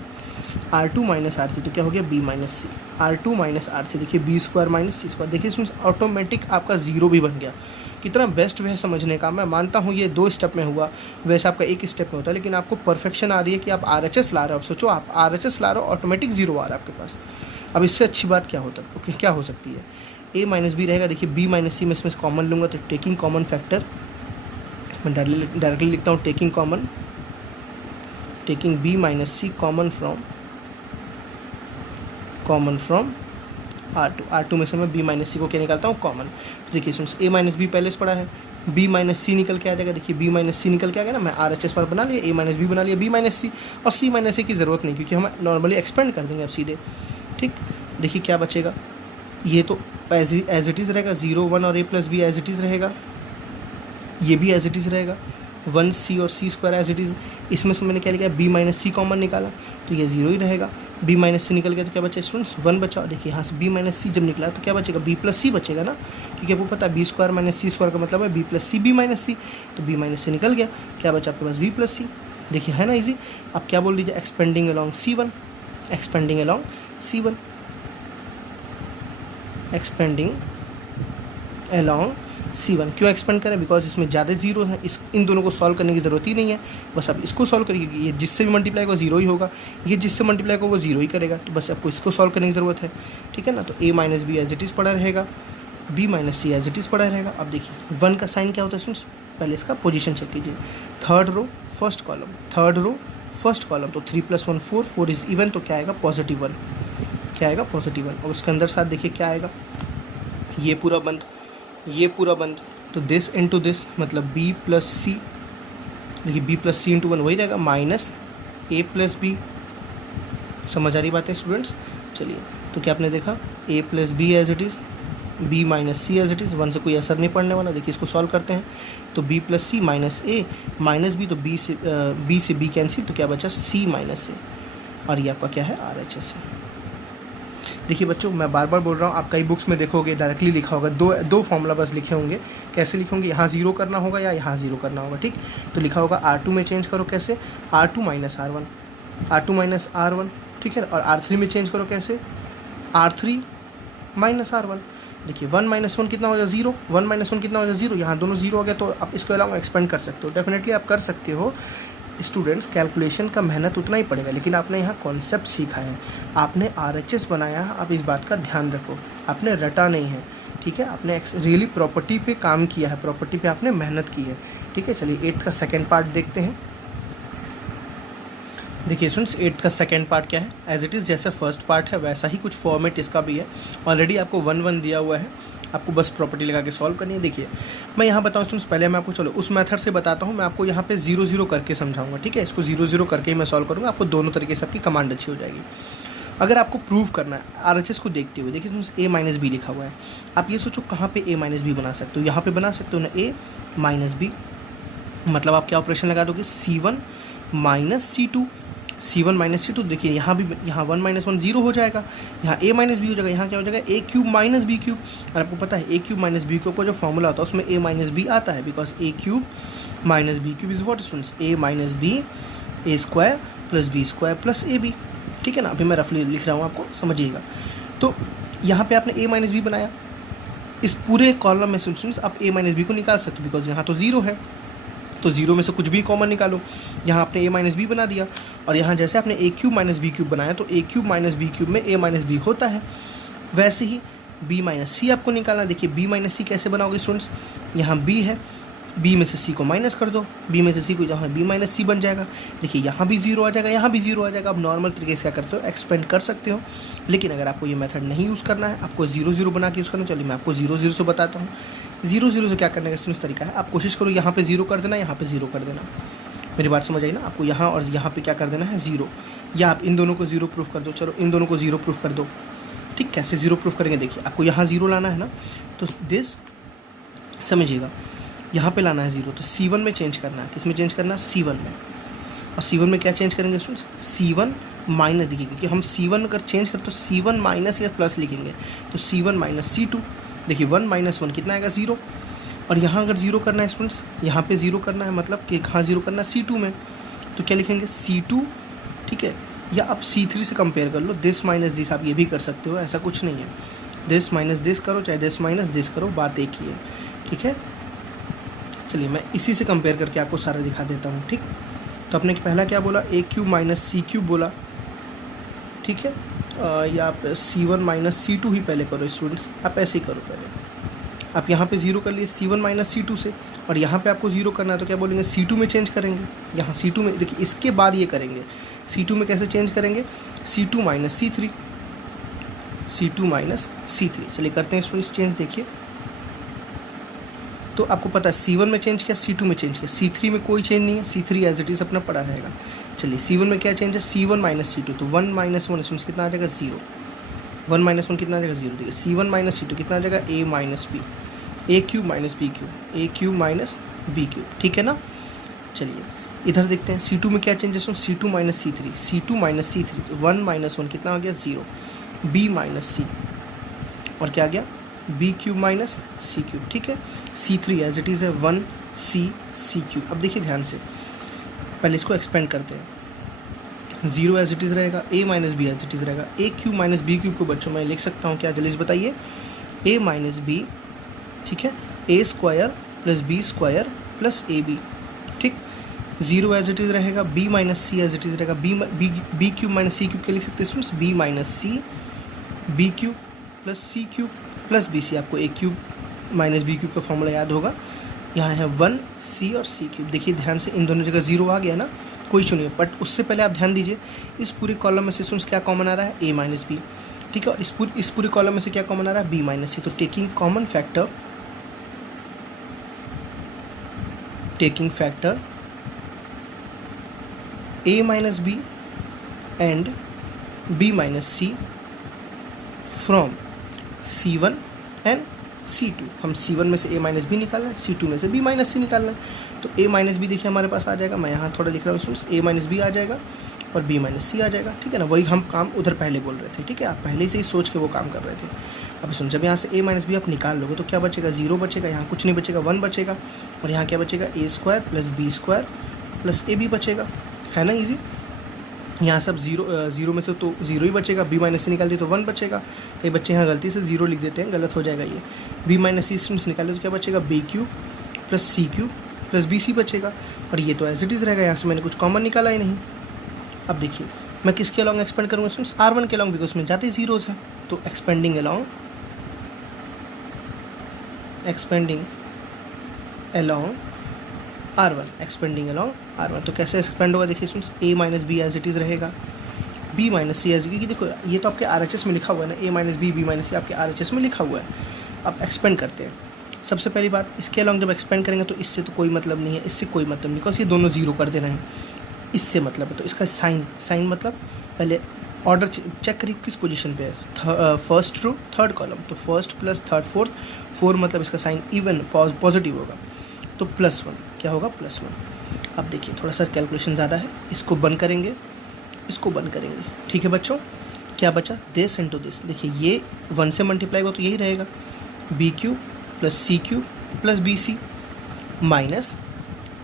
r2 माइनस r3 तो क्या हो गया, b माइनस सी। r2 माइनस r3 देखिए b square minus C square. देखिए स्टूडेंट्स ऑटोमेटिक आपका 0 भी बन गया। कितना बेस्ट वे है समझने का। मैं मानता हूँ ये 2 स्टेप में हुआ, वैसे आपका 1 स्टेप में होता है, लेकिन आपको परफेक्शन आ रही है कि आप RHS ला रहे हो। अब सोचो आप RHS ला रहे हो, ऑटोमेटिक 0 आ रहा है आपके पास। अब इससे अच्छी बात क्या होता है, ओके, क्या हो सकती है, a माइनस बी रहेगा। देखिए b माइनस सी में इसमें कॉमन लूँगा, तो टेकिंग कॉमन फैक्टर मैं डायरेक्टली लिखता हूँ taking b minus C common from R2 में से मैं b माइनस सी को क्या निकालता हूँ कॉमन। तो देखिए स्टूडेंट्स a माइनस बी पहले से पड़ा है, b माइनस सी निकल के आ जाएगा। देखिए b माइनस सी निकल के आ गया ना, मैं RHS पर बना लिया, a माइनस बी बना लिया, b माइनस सी, और c माइनस सी की ज़रूरत नहीं क्योंकि हम नॉर्मली एक्सपेंड कर देंगे अब सीधे। ठीक, देखिए क्या बचेगा, ये तो एज इट इज़ रहेगा, 0 1 और a plus B as it is रहेगा, ये भी एज इट इज़ रहेगा, 1c और c square as it is. इसमें से मैंने क्या लिखा, b माइनस सी कॉमन निकाला तो ये 0 ही रहेगा, b माइनस सी निकल गया तो क्या बचा स्टूडेंट्स 1 बचा। देखिए यहाँ से b माइनस सी जब निकला तो क्या बचेगा, b प्लस सी बचेगा ना, क्योंकि आपको पता है b square minus C square का मतलब है b प्लस सी b माइनस सी, तो b माइनस सी निकल गया, क्या बचा आपके पास b प्लस सी। देखिए है ना इजी। आप क्या बोल दीजिए, expanding along C1, expanding along C1, expanding along C1। क्यों एक्सपेंड करें, बिकॉज इसमें ज़्यादा जीरो है, इन दोनों को सॉल्व करने की ज़रूरत ही नहीं है, बस आप इसको सॉल्व करिए। ये जिससे भी मल्टीप्लाई होगा 0 ही होगा, ये जिससे मल्टीप्लाई होगा वो 0 ही करेगा, तो बस आपको इसको सॉल्व करने की ज़रूरत है। ठीक है ना, तो a minus B as it is पड़ा रहेगा, b minus C as it is पड़ा रहेगा। अब देखिए 1 का साइन क्या होता है स्टूडेंट्स, पहले इसका पोजीशन चेक कीजिए, थर्ड रो फर्स्ट कॉलम, तो 3 + 1 4, 4 इज़ इवन, तो क्या आएगा +1, क्या आएगा +1। और उसके अंदर साथ देखिए क्या आएगा, ये पूरा बंद, तो दिस इंटू दिस मतलब b प्लस सी, देखिए b प्लस सी इंटू 1 वही रहेगा, माइनस a प्लस बी। समझ आ रही बात है स्टूडेंट्स। चलिए तो क्या आपने देखा, a plus B as it is, b minus C as it is, 1 से कोई असर नहीं पड़ने वाला। देखिए इसको सॉल्व करते हैं, तो b plus C minus a minus b, तो b से b कैंसिल, तो क्या बचा c माइनस a, और ये आपका क्या है RHS है। देखिए बच्चों मैं बार बार बोल रहा हूँ, आप कई बुक्स में देखोगे डायरेक्टली लिखा होगा, दो फॉर्मूला बस लिखे होंगे। कैसे लिखे यहाँ 0 करना होगा या यहाँ 0 करना होगा। ठीक, तो लिखा होगा R2 में चेंज करो, कैसे R2 माइनस R1, ठीक है, और R3 में चेंज करो कैसे R3 माइनस R1। देखिए 1 - 1 कितना हो जाए 0, 1 - 1 कितना हो जाए 0, यहाँ दोनों 0 हो गया, तो आप इसको अलावा एक्सपेंड कर सकते हो, डेफिनेटली आप कर सकते हो। स्टूडेंट्स कैलकुलेशन का मेहनत उतना ही पड़ेगा, लेकिन आपने यहाँ कॉन्सेप्ट सीखा है, आपने RHS बनाया है, आप इस बात का ध्यान रखो, आपने रटा नहीं है। ठीक है, आपने रियली प्रॉपर्टी पे काम किया है, प्रॉपर्टी पे आपने मेहनत की है। ठीक है, चलिए 8th का सेकेंड पार्ट देखते हैं। देखिए स्टूडेंट्स 8th का सेकेंड पार्ट क्या है, एज इट इज़ जैसे फर्स्ट पार्ट है वैसा ही कुछ फॉर्मेट इसका भी है। ऑलरेडी आपको 1 दिया हुआ है, आपको बस प्रॉपर्टी लगा के सॉल्व करनी है। देखिए मैं यहाँ बताऊँ स्टूडेंट्स, पहले मैं आपको चलो उस मेथड से बताता हूँ, मैं आपको यहाँ पे 0 0 करके समझाऊंगा। ठीक है, इसको 0 0 करके ही मैं सॉल्व करूँगा, आपको दोनों तरीके से आपकी कमांड अच्छी हो जाएगी। अगर आपको प्रूव करना है RHS को देखते हुए, देखिए स्टूडेंट्स a माइनस बी लिखा हुआ है, आप ये सोचो कहाँ पे a माइनस बी बना सकते हो, यहाँ पे बना सकते हो ना a माइनस बी, मतलब आप क्या ऑपरेशन लगा दोगे C1 minus C2, C1 minus C2। देखिए यहाँ 1 - 1 0 हो जाएगा, यहाँ a माइनस बी हो जाएगा, यहाँ क्या हो जाएगा a³ माइनस b³। और आपको पता है a³ माइनस b³ का जो फॉर्मूला होता है उसमें a माइनस बी आता है, because a³ minus b³ is what students, a minus B a² plus b² plus ab। ठीक है ना, अभी मैं रफली लिख रहा हूँ, आपको समझिएगा। तो यहाँ पे आपने a माइनस बी बनाया, इस पूरे कॉलम में स्टूडेंट्स आप a माइनस बी को निकाल सकते हो, बिकॉज यहाँ तो 0 है, तो 0 में से कुछ भी कॉमन निकालो। यहाँ आपने a माइनस बी बना दिया, और यहाँ जैसे आपने a³ माइनस b³ बनाया, तो a³ माइनस b³ में a माइनस बी होता है, वैसे ही b माइनस सी आपको निकालना। देखिए b माइनस सी कैसे बनाओगे स्टूडेंट्स, यहाँ b है, b में से c को माइनस कर दो, b में से c को जहाँ b माइनस सी बन जाएगा। देखिए यहाँ भी 0 आ जाएगा, यहाँ भी 0 आ जाएगा। आप नॉर्मल तरीके से क्या करते हो, एक्सपेंड कर सकते हो, लेकिन अगर आपको ये मेथड नहीं यूज़ करना है, आपको 0 0 बना के यूज़ करना, चलिए मैं आपको 0 0 से बताता हूँ। 0 0 से क्या करने का स्टूडेंट्स तरीका है, आप कोशिश करो यहाँ पे 0 कर देना, यहाँ पे 0 कर देना। मेरी बात समझ आई ना, आपको यहाँ और यहाँ पे क्या कर देना है 0, या आप इन दोनों को 0 प्रूफ कर दो। चलो इन दोनों को 0 प्रूफ कर दो। ठीक, कैसे 0 प्रूफ करेंगे, देखिए आपको यहाँ 0 लाना है ना, तो दिस समझिएगा, यहाँ पे लाना है 0, तो C1 में चेंज करना है। किस में चेंज करना है, C1 में। और C1 में क्या चेंज करेंगे स्टूडेंट्स, C1 माइनस, देखिए क्योंकि हम C1 अगर चेंज करें तो C1 माइनस या प्लस लिखेंगे, तो C1 माइनस C2। देखिए 1 - 1 कितना आएगा 0, और यहाँ अगर 0 करना है स्टूडेंट्स, यहाँ पे 0 करना है, मतलब कि कहाँ 0 करना है C2 में, तो क्या लिखेंगे C2। ठीक है, या आप C3 से कंपेयर कर लो, दिस माइनस दिस, आप ये भी कर सकते हो, ऐसा कुछ नहीं है, दिस माइनस दिस करो चाहे दिस माइनस दिस करो, बात एक ही है। ठीक है, चलिए मैं इसी से कंपेयर करके आपको सारा दिखा देता हूँ। ठीक, तो आपने पहला क्या बोला, a³ माइनस c³ बोला। ठीक है, या आप C1 माइनस C2 ही पहले करो स्टूडेंट्स, आप ऐसे ही करो पहले, आप यहाँ पे ज़ीरो कर लिए C1 माइनस C2 से, और यहाँ पे आपको ज़ीरो करना है तो क्या बोलेंगे C2 में चेंज करेंगे। यहाँ C2 में देखिए, इसके बाद ये करेंगे C2 में कैसे चेंज करेंगे, C2 minus C3, C2 minus C3। चलिए करते हैं स्टूडेंट्स चेंज। देखिए तो आपको पता है C1 में चेंज किया, C2 में चेंज किया, C3 में कोई चेंज नहीं है, C3 एज इट इज़ अपना पड़ा रहेगा। चलिए C1 में क्या चेंज है, C1 माइनस C2, तो 1 माइनस 1 स्टूडेंट्स कितना आ जाएगा 0, 1 माइनस 1 कितना आ जाएगा 0। देखिए C1 माइनस C2 कितना आ जाएगा A minus B, A cube minus B cube, A cube minus B cube, ठीक है ना। चलिए इधर देखते हैं C2 में क्या चेंजेस हो, C2 minus C3, C2 minus C3, तो 1 माइनस 1 कितना आ गया 0, B माइनस C, और क्या आ गया B cube minus C cube, ठीक है। C3 एज इट इज़ है 1C C क्यूब। अब देखिए ध्यान से, पहले इसको एक्सपेंड करते हैं। 0 एज इट इज़ रहेगा, A minus B as it is रहेगा। A cube minus B cube को बच्चों मैं लिख सकता हूँ क्या, जल्दी से बताइए, A माइनस B, ठीक है, A square plus B square plus AB, ठीक। 0 एज इट इज़ रहेगा, B minus C as it is रहेगा, B cube minus C cube क्या लिख सकते हैं students, B minus C B cube plus C cube plus BC। आपको A cube minus B cube का फॉर्मूला याद होगा, यहाँ है 1C और C क्यूब। देखिए ध्यान से, इन दोनों जगह 0 आ गया ना, कोई इशू नहीं है, बट उससे पहले आप ध्यान दीजिए इस पूरे कॉलम में से स्टूडेंट्स क्या कॉमन आ रहा है, A माइनस B, ठीक है, और इस पूरे कॉलम में से क्या कॉमन आ रहा है, B माइनस C। तो taking factor A minus B and B minus C from C1 and C2। हम C1 में से A माइनस B निकालना है, C2 में से B माइनस C निकालना है। तो A माइनस B देखिए हमारे पास आ जाएगा, मैं यहाँ थोड़ा लिख रहा हूँ स्टूडेंट्स, A माइनस B आ जाएगा और B माइनस C आ जाएगा, ठीक है ना। वही हम काम उधर पहले बोल रहे थे, ठीक है, आप पहले से ही सोच के वो काम कर रहे थे। अब सुन, जब यहाँ से A माइनस B आप निकाल लोगे तो क्या बचेगा, 0 बचेगा, यहाँ कुछ नहीं बचेगा, 1 बचेगा, और यहाँ क्या बचेगा, A square plus B square plus AB बचेगा, है ना ईजी। यहाँ सब 0 में से तो 0 ही बचेगा, B माइनस C निकाल दिए तो 1 बचेगा। कई बच्चे यहाँ गलती से 0 लिख देते हैं, गलत हो जाएगा ये। B माइनस C स्टूडेंट्स निकाले तो क्या बचेगा, B cube plus C cube plus BC बचेगा, और ये तो एज इट इज़ रहेगा, यहाँ से मैंने कुछ कॉमन निकाला ही नहीं। अब देखिए मैं किसके अलॉन्ग एक्सपेंड करूँगा स्टूडेंट्स, R1 के अलॉन्ग, बिकॉज उसमें ज़्यादा ज़ीरोज़ है, तो एक्सपेंडिंग अलॉन्ग R1, तो कैसे एक्सपेंड होगा, देखिए students, A minus B as it is रहेगा, B माइनस C एज, क्योंकि देखो ये तो आपके RHS में लिखा हुआ है ना, A minus B, B minus C आपके RHS में लिखा हुआ है। अब एक्सपेंड करते हैं। सबसे पहली बात, इसके अलॉन्ग जब एक्सपेंड करेंगे तो इससे तो कोई मतलब नहीं है, इससे कोई मतलब नहीं, बिकॉज ये दोनों 0 कर देना है, इससे मतलब है। तो इसका साइन मतलब पहले ऑर्डर चेक करिए किस पोजीशन पे है, फर्स्ट रो थर्ड कॉलम, तो फर्स्ट प्लस थर्ड फोर्थ, 4 मतलब इसका साइन इवन पॉजिटिव होगा, तो +1 क्या होगा, +1। अब देखिए थोड़ा सा कैलकुलेशन ज़्यादा है, इसको बंद करेंगे, ठीक है बच्चों। क्या बचा, दिस इंटू दिस, देखिए ये 1 से मल्टीप्लाई हुआ तो यही रहेगा, B cube plus C cube plus BC minus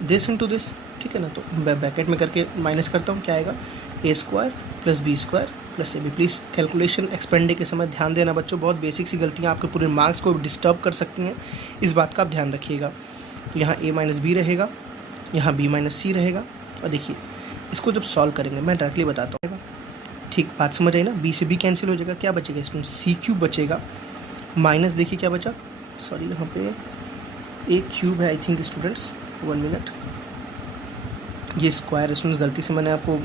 this into this, ठीक है ना। तो ब्रैकेट में करके माइनस करता हूँ, क्या आएगा, A square plus B square plus AB। Please calculation expand के समय ध्यान देना बच्चों, बहुत बेसिक सी गलतियाँ आपके पूरे मार्क्स को डिस्टर्ब कर सकती हैं, इस बात का आप ध्यान रखिएगा। तो यहाँ A माइनस B रहेगा, यहाँ B माइनस C रहेगा, और देखिए इसको जब सॉल्व करेंगे मैं डायरेक्टली बताता हूँ, ठीक, बात समझ आई ना। B से B कैंसिल हो जाएगा, क्या बचेगा इसमें, C क्यूब बचेगा, माइनस देखिए क्या बचा, सॉरी यहाँ पे A क्यूब है आई थिंक स्टूडेंट्स, 1 मिनट, ये स्क्वायर स्टूडेंट्स गलती से मैंने आपको,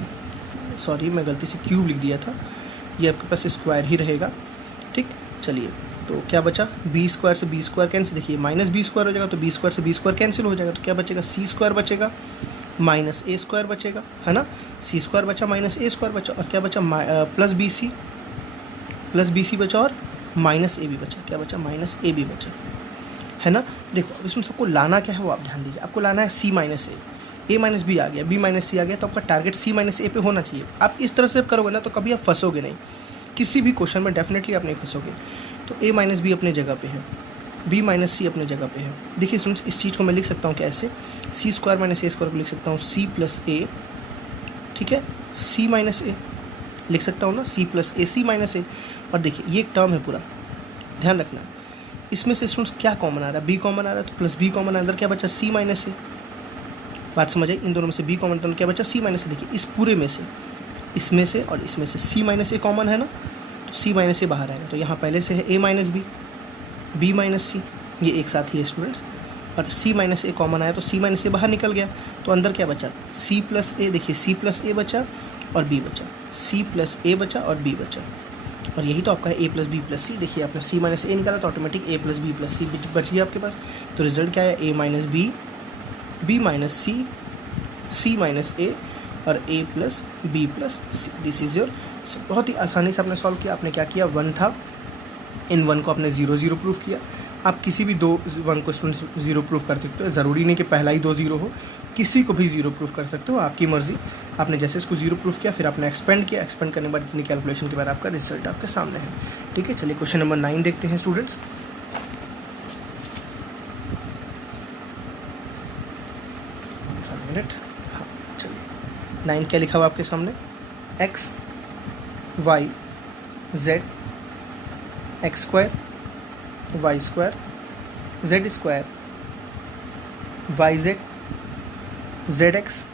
सॉरी मैं गलती से क्यूब लिख दिया था, ये आपके पास स्क्वायर ही रहेगा, ठीक। चलिए तो क्या बचा, B स्क्वायर से B स्क्वायर कैंसिल, देखिए माइनस B स्क्वायर हो जाएगा, तो B स्क्वायर से B स्क्वायर कैंसिल हो जाएगा, तो क्या बचेगा, C स्क्वायर बचेगा माइनस A स्क्वायर बचेगा, है ना, C स्क्वायर बचा माइनस A स्क्वायर बचा, और क्या बचा, प्लस BC बचा, और माइनस AB बचा, क्या बचा, माइनस AB बचा, है ना। देखो अब इसमें सबको लाना क्या है वो आप ध्यान दीजिए, आपको लाना है C minus A minus B आ गया, B माइनस C आ गया, तो आपका टारगेट C माइनस A पे होना चाहिए। आप इस तरह से करोगे ना तो कभी आप फंसोगे नहीं, किसी भी क्वेश्चन में डेफिनेटली आप नहीं फंसोगे। तो A माइनस B अपने जगह पे है, B माइनस C अपने जगह पे है। देखिए स्टूडेंट्स इस चीज़ को मैं लिख सकता हूँ क्या, ऐसे C square minus A square को लिख सकता हूँ C प्लस A, ठीक है, C माइनस A लिख सकता हूँ ना, C plus A C minus A। और देखिए ये एक टर्म है पूरा, ध्यान रखना, इसमें से स्टूडेंट्स क्या कॉमन आ रहा है, B कॉमन आ रहा है, तो प्लस B कॉमन, अंदर क्या बचा, C माइनस A। बात समझ आई, इन दोनों में से B कॉमन, तो क्या बचा, C माइनस A। देखिए इस पूरे में से, इसमें से और इसमें से C माइनस A कॉमन है ना, तो C माइनस A बाहर आएगा, तो यहाँ पहले से है A minus B, B minus C ये एक साथ ही है स्टूडेंट्स। और c माइनस ए कॉमन आया तो c माइनस ए बाहर निकल गया, तो अंदर क्या बचा, c प्लस ए। देखिए c प्लस ए बचा और b बचा, c प्लस ए बचा और b बचा, और यही तो आपका है a plus B plus C. देखिए आपने c माइनस ए निकाला तो automatic a plus B plus C बच गया आपके पास। तो रिजल्ट क्या है, a minus B, b minus C, c minus A और a plus B plus C. This is your. बहुत ही आसानी से आपने सॉल्व किया। आपने क्या किया, 1 था, इन 1 को आपने 0 0 प्रूफ किया। आप किसी भी 2 1 को स्टूडेंट 0 प्रूफ कर सकते हो, ज़रूरी नहीं कि पहला ही 2 0 हो, किसी को भी 0 प्रूफ कर सकते हो, आपकी मर्ज़ी। आपने जैसे इसको 0 प्रूफ किया, फिर आपने एक्सपेंड किया, एक्सपेंड करने के बाद इतनी कैलकुलेशन के बाद आपका रिजल्ट आपके सामने है। ठीक है, चलिए क्वेश्चन नंबर 9 देखते हैं स्टूडेंट्स। मिनट, हाँ चलिए 9 क्या लिखा हुआ आपके सामने, x y z x square y square z square y z z x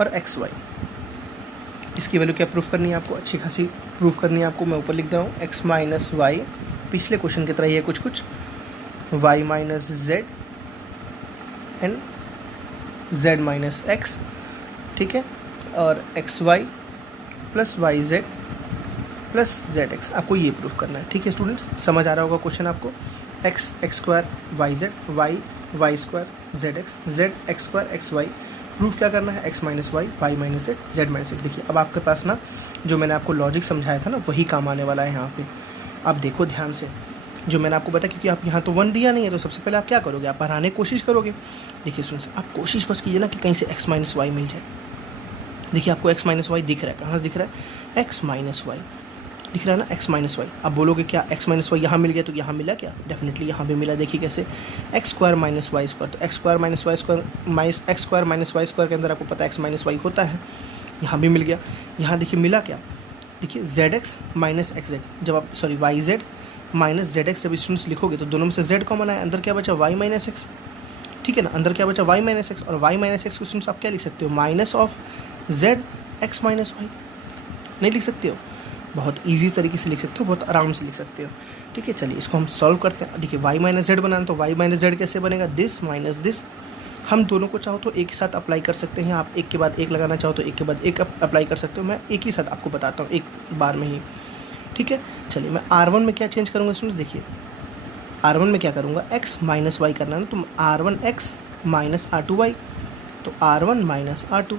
और x y। इसकी वैल्यू क्या प्रूफ करनी है आपको, अच्छी खासी प्रूफ करनी है आपको। मैं ऊपर लिख रहा हूँ x माइनस वाई, पिछले क्वेश्चन की तरह ही है कुछ y minus Z and z minus x, ठीक है, और X Y plus Y Z plus Z X, आपको ये प्रूफ करना है। ठीक है स्टूडेंट्स, समझ आ रहा होगा क्वेश्चन आपको। X X square Y Z, Y Y square Z X square x Y. Proof क्या करना है, x minus Y minus Z minus x. देखिए अब आपके पास ना जो मैंने आपको लॉजिक समझाया था ना, वही काम आने वाला है यहाँ पे। आप देखो ध्यान से, जो मैंने आपको बताया, क्योंकि आप यहाँ तो 1 दिया नहीं है, तो सबसे पहले आप क्या करोगे, आप बढ़ाने की कोशिश करोगे। देखिए सुन, आप कोशिश बस कीजिए ना कि कहीं से x माइनस वाई मिल जाए। देखिए आपको x माइनस वाई दिख रहा है, कहाँ से दिख रहा है, x माइनस वाई दिख रहा है ना, x माइनस वाई। आप बोलोगे क्या x माइनस वाई यहाँ मिल गया, तो यहाँ मिला क्या, डेफिनेटली यहाँ भी मिला। देखिए कैसे, X square minus Y square, तो X square minus Y square minus X square minus Y square के अंदर आपको पता है x माइनस वाई होता है, यहाँ भी मिल गया। यहाँ देखिए मिला क्या, देखिए Z x minus X Z, जब आप sorry Y Z minus Z X जब स्टूडेंट्स लिखोगे तो दोनों में से z कॉमन आया, अंदर क्या बचा वाई माइनस एक्स, ठीक है ना, अंदर क्या बचा वाई माइनस एक्स, और वाई माइनस एक्स को स्टूडेंट्स आप क्या लिख सकते हो, minus of z x minus y. नहीं लिख सकते हो, बहुत ईजी तरीके से लिख सकते हो, बहुत आराम से लिख सकते हो। ठीक है, चलिए इसको हम सॉल्व करते हैं। देखिए वाई माइनस जेड बनाना, तो वाई माइनस जेड कैसे बनेगा, दिस माइनस दिस। हम दोनों को चाहो तो एक ही साथ अप्लाई कर सकते हैं, आप एक के बाद एक लगाना चाहो तो एक के बाद एक अप्लाई कर सकते हो। मैं एक ही साथ आपको बताता हूँ, एक बार में ही। ठीक है, चलिए मैं R1 में क्या चेंज करूँगा स्टूडेंट्स, देखिए R1 में क्या करूँगा, x माइनस वाई करना है ना, तो R1x माइनस R2y, तो R1 माइनस R2,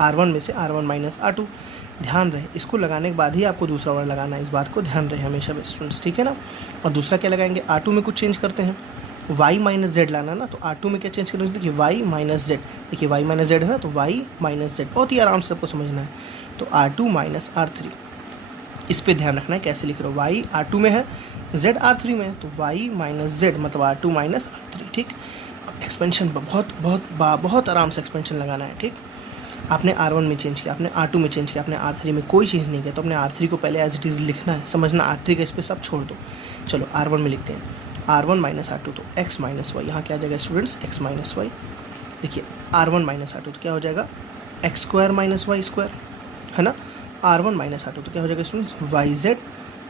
R1 में से R1 माइनस R2। ध्यान रहे, इसको लगाने के बाद ही आपको दूसरा वर्ड लगाना है, इस बात को ध्यान रहे हमेशा स्टूडेंट्स, ठीक है ना। और दूसरा क्या लगाएंगे, R2 में कुछ चेंज करते हैं, y माइनस जेड लाना ना, तो R2 में क्या चेंज करेंगे, देखिए y माइनस जेड, देखिए y माइनस जेड है ना, तो y माइनस जेड, बहुत ही आराम से आपको समझना है। तो R2 माइनस R3, इस पर ध्यान रखना है कैसे लिख रहे हो, y R2 में है, z R3 में है, तो y माइनस जेड मतलब R2 माइनस R3। ठीक, अब एक्सपेंशन बहुत आराम से एक्सपेंशन लगाना है। ठीक, आपने R1 में चेंज किया, आपने R2 में चेंज किया, आपने R3 में कोई चेंज नहीं किया, तो अपने R3 को पहले एज इट इज़ लिखना है, समझना, R3 का स्पेस आप छोड़ दो। चलो R1 में लिखते हैं, R1 माइनस R2, तो x माइनस वाई, यहाँ क्या आ जाएगा स्टूडेंट्स, x माइनस वाई। देखिए R1 माइनस R2 तो क्या हो जाएगा, x square minus Y square, है ना। R1 माइनस R2 तो क्या हो जाएगा students, y Z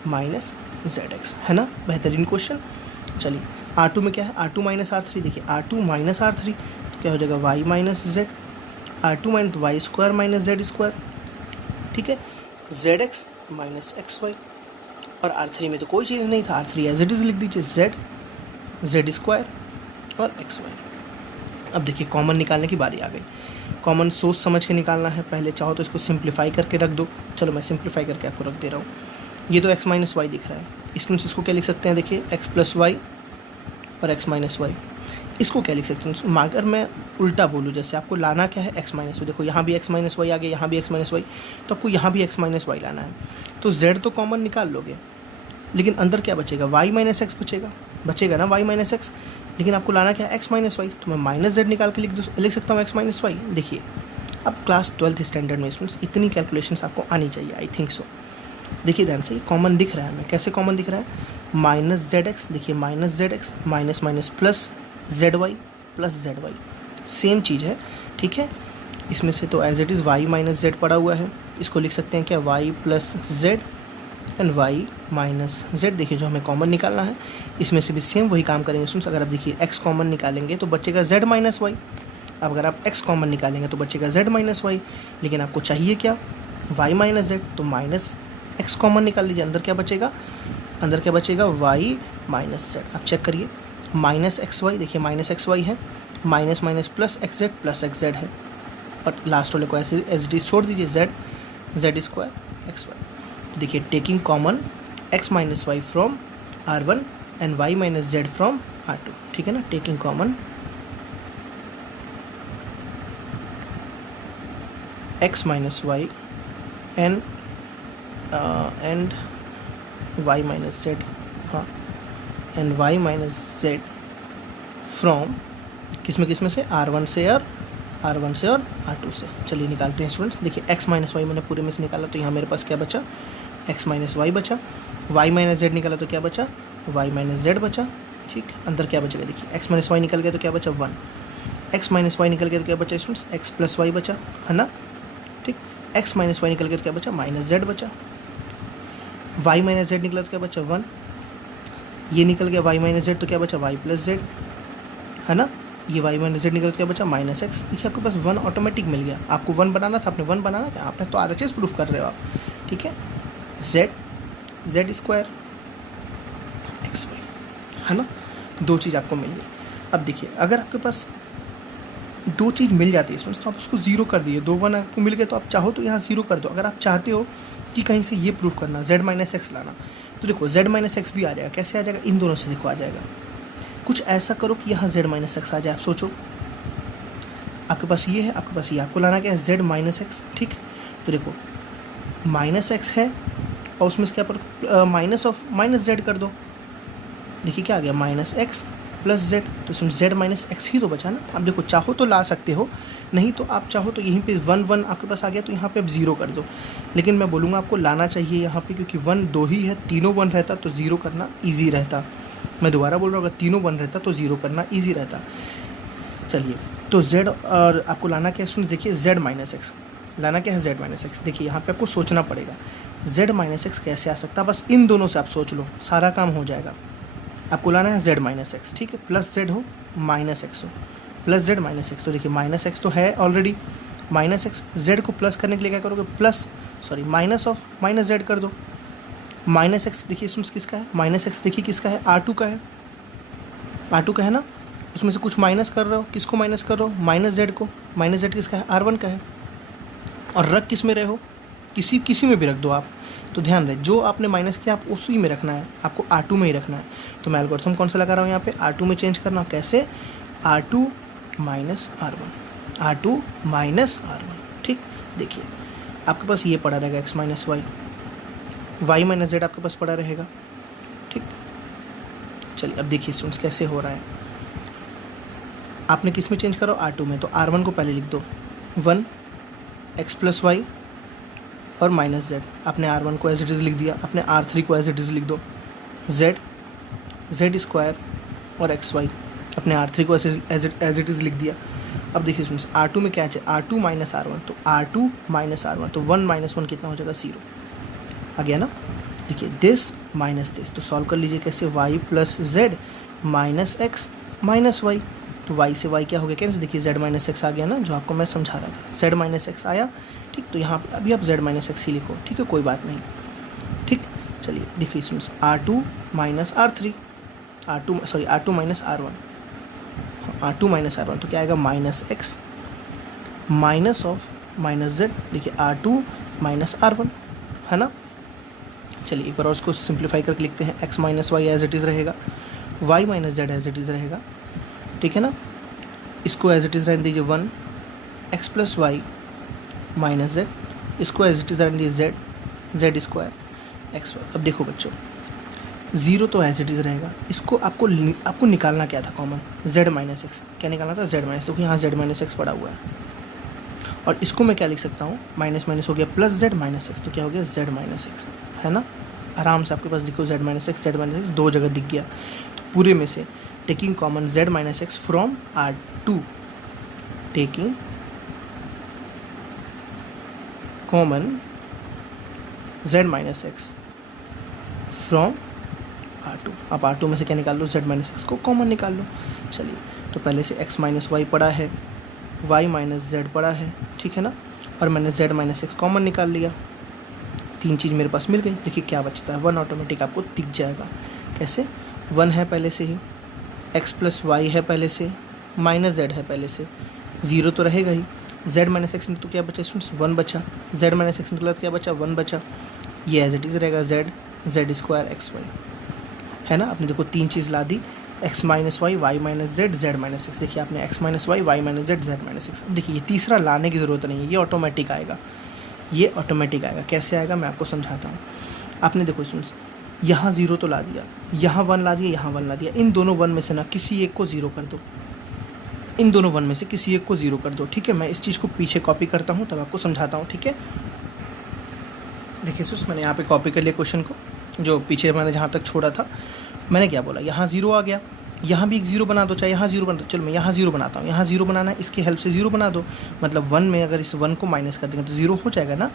minus Z x, है ना। बेहतरीन क्वेश्चन। चलिए R2 में क्या है, R2 माइनस R3, देखिए R2 माइनस R3 तो क्या हो जाएगा, y minus z, R2 minus Y square minus z square, ठीक है, z x minus x y. और R3 में तो कोई चीज़ नहीं था, R3 एज इट इज़ लिख दीजिए, जेड स्क्वायर और एक्स वाई। अब देखिए कॉमन निकालने की बारी आ गई, कॉमन सोच समझ के निकालना है। पहले चाहो तो इसको सिंप्लीफाई करके रख दो, चलो मैं सिंप्लीफाई करके आपको रख दे रहा हूँ। ये तो एक्स माइनस वाई दिख रहा है, इसको क्या लिख सकते हैं, देखिए एक्स प्लस वाई और एक्स माइनस वाई। इसको क्या लिख सकते हैं, अगर मैं उल्टा बोलूँ, जैसे आपको लाना क्या है, एक्स माइनस वाई, देखो यहाँ भी एक्स माइनस वाई आ गया, यहाँ भी एक्स माइनस वाई, तो आपको यहाँ भी एक्स माइनस वाई लाना है। तो जेड तो कॉमन निकाल लोगे, लेकिन अंदर क्या बचेगा, वाई माइनस एक्स बचेगा ना, वाई माइनस एक्स। लेकिन आपको लाना क्या है, एक्स माइनस वाई, तो मैं माइनस जेड निकाल के लिख सकता हूँ एक्स माइनस वाई। देखिए अब क्लास 12th स्टैंडर्ड में स्टूडेंट्स इतनी कैलकुलेशंस आपको आनी चाहिए, आई थिंक सो। देखिए ध्यान से, कॉमन दिख रहा है हमें, कैसे कॉमन दिख रहा है, माइनस जेड एक्स, देखिए minus Z x minus minus plus Z Y plus Z Y, same चीज़ है। ठीक है, इसमें से तो as it is Y minus Z पड़ा हुआ है, इसको लिख सकते हैं क्या, Y plus Z and Y minus Z. देखिए जो हमें कॉमन निकालना है इसमें से भी सेम वही काम करेंगे स्टूडेंट्स। अगर आप देखिए एक्स कॉमन निकालेंगे तो बचेगा जेड माइनस वाई। अब अगर आप एक्स कॉमन निकालेंगे तो बचेगा जेड माइनस वाई, लेकिन आपको चाहिए क्या, वाई माइनस जेड। तो माइनस एक्स कॉमन निकाल लीजिए, अंदर क्या बचेगा, अंदर क्या बचेगा, वाई माइनस जेड। आप चेक करिए माइनस एक्स वाई, देखिए माइनस एक्स वाई है, minus minus plus x Z है, और लास्ट वाले को ऐसे एज इट इज छोड़ दीजिए, जेड स्क्वायर एक्स वाई। देखिए taking common X minus Y from R1 and Y minus Z from R2, ठीक है ना। Taking common x minus Y and y minus Z, हाँ, and y minus Z from किस में से, R1 से और R2 से। चलिए निकालते हैं स्टूडेंट्स। देखिए x माइनस वाई मैंने पूरे में से निकाला तो यहाँ मेरे पास क्या बचा, x माइनस वाई बचा। y माइनस जेड निकाला तो क्या बचा, y माइनस जेड बचा। ठीक, अंदर क्या बचेगा, देखिए x माइनस वाई निकल गया तो क्या बचा 1, x माइनस वाई निकल गया तो क्या बचा स्टूडेंट्स, x प्लस वाई बचा, है ना। ठीक, x माइनस वाई निकल गया तो क्या बचा, माइनस जेड बचा। y माइनस जेड निकला तो क्या बचा 1, ये निकल गया y माइनस जेड तो क्या बचा y प्लस जेड, है ना। ये y माइनस जेड निकल के क्या बचा माइनस एक्स। देखिए आपके पास 1 ऑटोमेटिक मिल गया। आपको 1 बनाना था, आपने 1 बनाना था, आपने तो RHS प्रूफ कर रहे हो आप, ठीक है। जेड स्क्वायर एक्स वाई, है ना, दो चीज़ आपको मिल गई। अब देखिए अगर आपके पास दो चीज़ मिल जाती है स्टूडेंट्स तो आप उसको जीरो कर दिए, 2 1 आपको मिल गए तो आप चाहो तो यहाँ जीरो कर दो। अगर आप चाहते हो कि कहीं से ये प्रूफ करना जेड माइनस एक्स लाना, तो देखो जेड माइनस एक्स भी आ जाएगा। कैसे आ जाएगा, इन दोनों से देखो आ जाएगा। कुछ ऐसा करो कि यहाँ जेड माइनस एक्स आ जाए। आप सोचो आपके पास ये है, आपके पास ये, आपको लाना क्या है, जेड माइनस एक्स। ठीक, तो देखो माइनस एक्स है और उसमें से क्या पर माइनस ऑफ माइनस जेड कर दो। देखिए क्या आ गया, माइनस एक्स प्लस जेड। तो इसमें जेड माइनस एक्स ही तो बचा ना। आप देखो चाहो तो ला सकते हो, नहीं तो आप चाहो तो यहीं पे 1 1 आपके पास आ गया तो यहाँ पे आप जीरो कर दो। लेकिन मैं बोलूँगा आपको लाना चाहिए यहाँ पे, क्योंकि 1 2 ही है, तीनों 1 रहता तो जीरो करना ईजी रहता। मैं दोबारा बोल रहा हूँ, अगर तीनों 1 रहता तो जीरो करना ईजी रहता। चलिए तो जेड और आपको लाना क्या है सुन, देखिए जेड माइनस एक्स लाना क्या है, जेड माइनस एक्स। देखिए यहाँ पे आपको सोचना पड़ेगा जेड माइनस एक्स कैसे आ सकता है। बस इन दोनों से आप सोच लो, सारा काम हो जाएगा। आपको लाना है जेड माइनस एक्स, ठीक है, प्लस जेड हो माइनस एक्स हो, प्लस जेड माइनस एक्स। तो देखिए माइनस एक्स तो है ऑलरेडी, माइनस एक्स, जेड को प्लस करने के लिए क्या करोगे, plus sorry minus of minus Z कर दो। माइनस एक्स देखिए इसमें किसका है, माइनस एक्स देखिए किसका है, R2 का है, R2 का है ना। उसमें से कुछ माइनस कर रहे हो, किसको माइनस कर रहे हो, माइनस जेड को। माइनस जेड किसका है, R1 का है। और रख किस में रहे हो, किसी में भी रख दो आप। तो ध्यान रहे जो आपने माइनस किया आप उसी में रखना है, आपको R2 में ही रखना है। तो मैं एल्गोरिथम कौन सा लगा रहा हूँ यहाँ पे, R2 में चेंज करना। कैसे, R2 minus R1, R2 minus R1। ठीक, देखिए आपके पास ये पड़ा रहेगा x minus Y, Y minus z आपके पास पड़ा रहेगा। ठीक, चलिए अब देखिए स्टूडेंट्स कैसे हो रहा है। आपने किस में चेंज करो, R2 में। तो R1 को पहले लिख दो 1 x प्लस वाई और माइनस जेड। आपने R1 को एज इट इज़ लिख दिया, अपने R3 को एज इट इज़ लिख दो जेड स्क्वायर और एक्स वाई। अपने R3 को एज इट इज़ लिख दिया। अब देखिए स्टूडेंट्स R2 में क्या है, R2 माइनस R1, तो R2 माइनस R1, तो 1 माइनस 1 कितना हो जाएगा, 0 आ गया ना। देखिए दिस माइनस दिस, तो सॉल्व कर लीजिए कैसे, y plus z minus x minus y. तो y से y क्या हो गया कैंसिल। देखिए z माइनस एक्स आ गया ना, जो आपको मैं समझा रहा था, z माइनस एक्स आया। ठीक, तो यहाँ पे अभी आप z माइनस एक्स ही लिखो, ठीक है, कोई बात नहीं। ठीक, चलिए देखिए students R2 minus R3, R2 minus R1, R2 minus R1, तो क्या आएगा, minus x minus of minus Z. देखिए R2 माइनस R1, है ना। चलिए एक बार और उसको सिंप्लीफाई करके लिखते हैं, x minus y as it is रहेगा, y minus z as it is रहेगा, ठीक है ना। इसको एज इट इज़ रहने दीजिए 1 x plus y minus z, इसको एज इट इज़ रहने दीजिए जेड स्क्वायर एक्स वाई। अब देखो बच्चों 0 तो एज इट इज़ रहेगा, इसको आपको निकालना क्या था कॉमन, जेड माइनस एक्स। क्या निकालना था, जेड माइनस, क्योंकि यहाँ जेड माइनस एक्स पड़ा हुआ है। और इसको मैं क्या लिख सकता हूँ, माइनस माइनस हो गया प्लस जेड माइनस एक्स, तो क्या हो गया, जेड माइनस एक्स, है ना। आराम से आपके पास देखो जेड माइनस एक्स दो जगह दिख गया। तो पूरे में से taking common Z minus x from R2, taking common Z minus x from R2। अब R2 में से क्या निकाल लो, z माइनस एक्स को कॉमन निकाल लो। चलिए, तो पहले से x माइनस वाई पड़ा है, y माइनस जेड पड़ा है, ठीक है ना, और मैंने z माइनस एक्स कॉमन निकाल लिया। तीन चीज़ मेरे पास मिल गई। देखिए क्या बचता है, 1 ऑटोमेटिक आपको दिख जाएगा। कैसे, 1 है पहले से ही, x प्लस वाई है पहले से, माइनस जेड है पहले से, 0 तो रहेगा ही। z माइनस एक्स तो क्या बचा स्टूडेंट्स, 1 बचा। z माइनस एक्स निकला तो क्या बचा, 1 बचा। ये एज इट इज़ रहेगा z स्क्वायर एक्स वाई, है ना। आपने देखो तीन चीज़ ला दी, x minus Y, Y minus z, z minus x. देखिए आपने x minus Y, Y minus z, z minus x. अब देखिए ये तीसरा लाने की ज़रूरत नहीं है, ये ऑटोमेटिक आएगा, ये ऑटोमेटिक आएगा। कैसे आएगा मैं आपको समझाता हूँ। आपने देखो स्टूडेंट्स, यहाँ 0 तो ला दिया, यहाँ 1 ला दिया, यहाँ 1 ला दिया। इन दोनों 1 में से ना किसी एक को 0 कर दो, इन दोनों 1 में से किसी एक को 0 कर दो, ठीक है। मैं इस चीज़ को पीछे कॉपी करता हूँ तब आपको समझाता हूँ, ठीक है। देखिए स्टूडेंट्स, मैंने यहाँ पे कॉपी कर लिया क्वेश्चन को, जो पीछे मैंने जहाँ तक छोड़ा था। मैंने क्या बोला, यहाँ 0 आ गया, यहाँ भी एक 0 बना दो, चाहे यहाँ 0 बना दो। चलो मैं यहाँ 0 बनाता हूँ, यहाँ 0 बनाना है, इसकी हेल्प से 0 बना दो। मतलब 1 में अगर इस 1 को माइनस कर देंगे तो 0 हो जाएगा ना,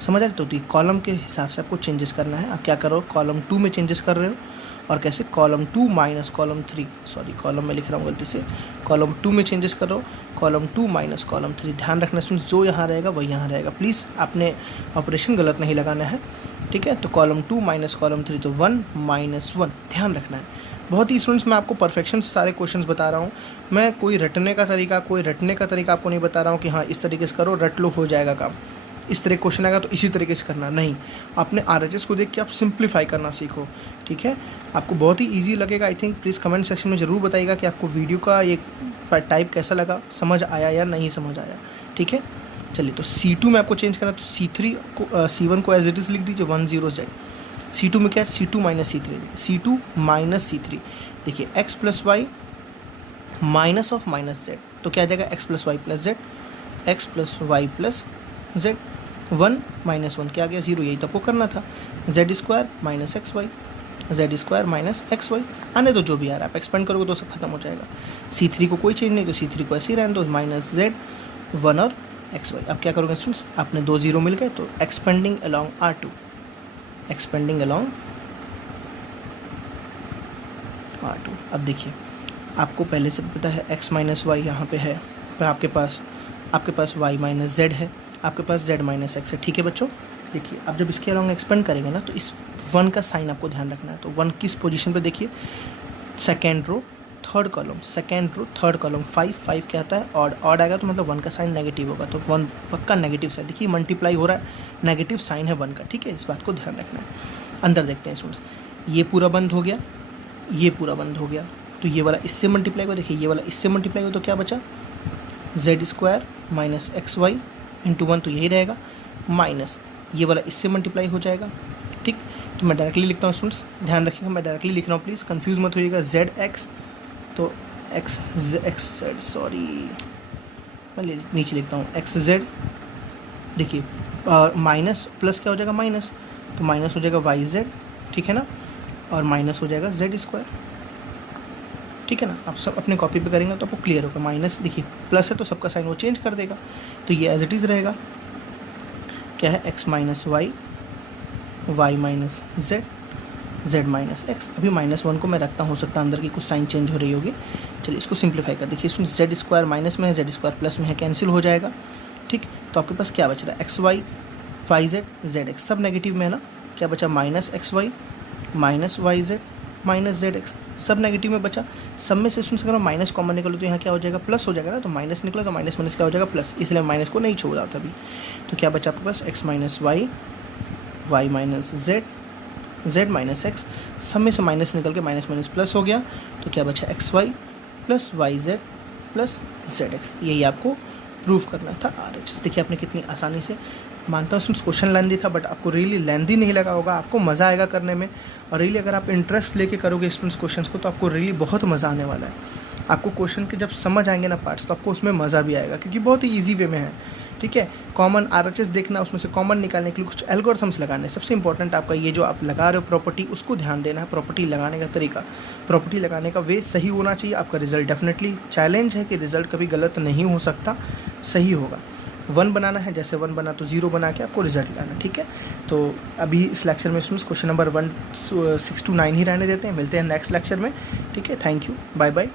समझ आ रहे। तो कॉलम के हिसाब से आपको चेंजेस करना है। आप क्या करो, कॉलम 2 में चेंजेस कर रहे हो, और कैसे, column 2 minus column 3, sorry column में लिख रहा हूँ गलती से, कॉलम 2 में चेंजेस करो, कॉलम 2 माइनस कॉलम 3। ध्यान रखना स्टूडेंट्स, जो यहाँ रहेगा वही यहाँ रहेगा, प्लीज़ आपने ऑपरेशन गलत नहीं लगाना है, ठीक है। तो कॉलम 2 माइनस कॉलम 3, तो 1 माइनस 1, ध्यान रखना है। बहुत ही स्टूडेंट्स, मैं आपको परफेक्शन से सारे क्वेश्चंस बता रहा हूँ। मैं कोई रटने का तरीका आपको नहीं बता रहा हूँ कि हाँ इस तरीके से करो, रट लो, हो जाएगा काम। इस तरह क्वेश्चन आएगा तो इसी तरीके से करना नहीं, आपने RHS को देख के आप सिंप्लीफाई करना सीखो, ठीक है। आपको बहुत ही इजी लगेगा I think. Please comment section में ज़रूर बताइएगा कि आपको वीडियो का ये टाइप कैसा लगा, समझ आया या नहीं समझ आया, ठीक है। चलिए, तो C2 में आपको चेंज करना, तो C3 को C1 को एज इट इज़ लिख दीजिए 10z। C2 में क्या है, C2 minus C3, C2 minus C3। देखिए x plus y minus of minus z, तो क्या आ जाएगा, x plus y plus Z, x plus y plus z. 1 minus 1 क्या आ गया, 0। यही तो आपको करना था। Z square minus x y, z square minus x y. आने तो जो भी आ रहा है, आप एक्सपेंड करोगे तो सब खत्म हो जाएगा। C3 को कोई चेंज नहीं, तो C3 को ऐसे ही रहने दो, माइनस जेड 1 और एक्स वाई। अब क्या करोगे स्टूडेंट्स, आपने 2 0 मिल गए, तो expanding along R2, expanding along R2। अब देखिए आपको पहले से पता है x माइनस वाई यहाँ पे है, पर आपके पास y माइनस जेड है, आपके पास z माइनस एक्स है, ठीक है बच्चों। देखिए अब जब इसके अलॉन्ग एक्सपेंड करेंगे ना, तो इस 1 का साइन आपको ध्यान रखना है। तो 1 किस पोजीशन पे, देखिए second row third column, second row third column, 5 क्या आता है, ऑड आएगा, तो मतलब 1 का साइन नेगेटिव होगा, तो 1 पक्का नेगेटिव साइन। देखिए मल्टीप्लाई हो रहा है, नेगेटिव साइन है 1 का, ठीक है। इस बात को ध्यान रखना है। अंदर देखते हैं स्टूडेंट्स, ये पूरा बंद हो गया, ये पूरा बंद हो गया, तो ये वाला इससे मल्टीप्लाई हुआ। देखिए ये वाला इससे मल्टीप्लाई हुआ, तो क्या बचा, z square minus x y into 1, तो यही रहेगा, माइनस ये वाला इससे मल्टीप्लाई हो जाएगा, ठीक। तो मैं डायरेक्टली लिखता हूँ स्टूडेंट्स, ध्यान रखिएगा, मैं डायरेक्टली लिख रहा हूँ, प्लीज़ कंफ्यूज मत होइएगा। जेड एक्स, तो एक्स जेड, सॉरी मैं नीचे लिखता हूँ, एक्स जेड। देखिए माइनस प्लस क्या हो जाएगा, माइनस, तो माइनस हो जाएगा वाई जेड, ठीक है ना, और माइनस हो जाएगा जेड स्क्वायर, ठीक है ना। आप सब अपने कॉपी पे करेंगे तो आपको क्लियर होगा। माइनस देखिए प्लस है तो सबका साइन वो चेंज कर देगा, तो ये एज इट इज़ रहेगा, क्या है, x minus Y, Y minus Z, Z minus x. अभी -1 को मैं रखता हूँ, हो सकता है अंदर की कुछ साइन चेंज हो रही होगी। चलिए इसको सिंप्लीफाई कर देखिए, इसमें जेड स्क्वायर माइनस में है, जेड स्क्वायर प्लस में है, कैंसिल हो जाएगा, ठीक। तो आपके पास क्या बच रहा है, x y, y z, z x, सब नेगेटिव में है ना। क्या बचा, minus x y minus y Z minus Z x, सब नेगेटिव में बचा। सब में से सुन सकते माइनस कॉमन निकलो तो यहाँ क्या हो जाएगा, प्लस हो जाएगा ना। तो माइनस निकला तो माइनस माइनस क्या हो जाएगा, प्लस, इसलिए माइनस को नहीं छोड़ा था अभी। तो क्या बचा आपके पास, X minus Y, Y minus Z, Z minus X, सब में से माइनस निकल के माइनस माइनस प्लस हो गया। तो क्या बचा, x Y plus Y Z plus Z x. यही आपको प्रूव करना था RHS। देखिए आपने कितनी आसानी से, मानता हूँ सिर्फ क्वेश्चन लेंदी था, बट आपको रियली लेंदी नहीं लगा होगा, आपको मज़ा आएगा करने में। और रियली अगर आप इंटरेस्ट लेके करोगे स्टूडेंट्स क्वेश्चंस को, तो आपको रियली बहुत मज़ा आने वाला है। आपको क्वेश्चन के जब समझ आएंगे ना पार्ट्स, तो आपको उसमें मज़ा भी आएगा, क्योंकि बहुत ही ईजी वे में है, ठीक है। कॉमन RHS देखना, उसमें से कॉमन निकालने के लिए कुछ एल्गोरिथम्स लगाने। सबसे इंपॉर्टेंट आपका ये जो आप लगा रहे हो प्रॉपर्टी, उसको ध्यान देना है। प्रॉपर्टी लगाने का तरीका, प्रॉपर्टी लगाने का वे सही होना चाहिए। आपका रिजल्ट डेफिनेटली, चैलेंज है कि रिजल्ट कभी गलत नहीं हो सकता, सही होगा। 1 बनाना है, जैसे 1 बना तो 0 बना के आपको रिजल्ट लाना, ठीक है। तो अभी इस लेक्चर में स्टूडेंट्स क्वेश्चन नंबर 1 6 to 9 ही रहने देते हैं, मिलते हैं नेक्स्ट लेक्चर में, ठीक है। Thank you, bye bye.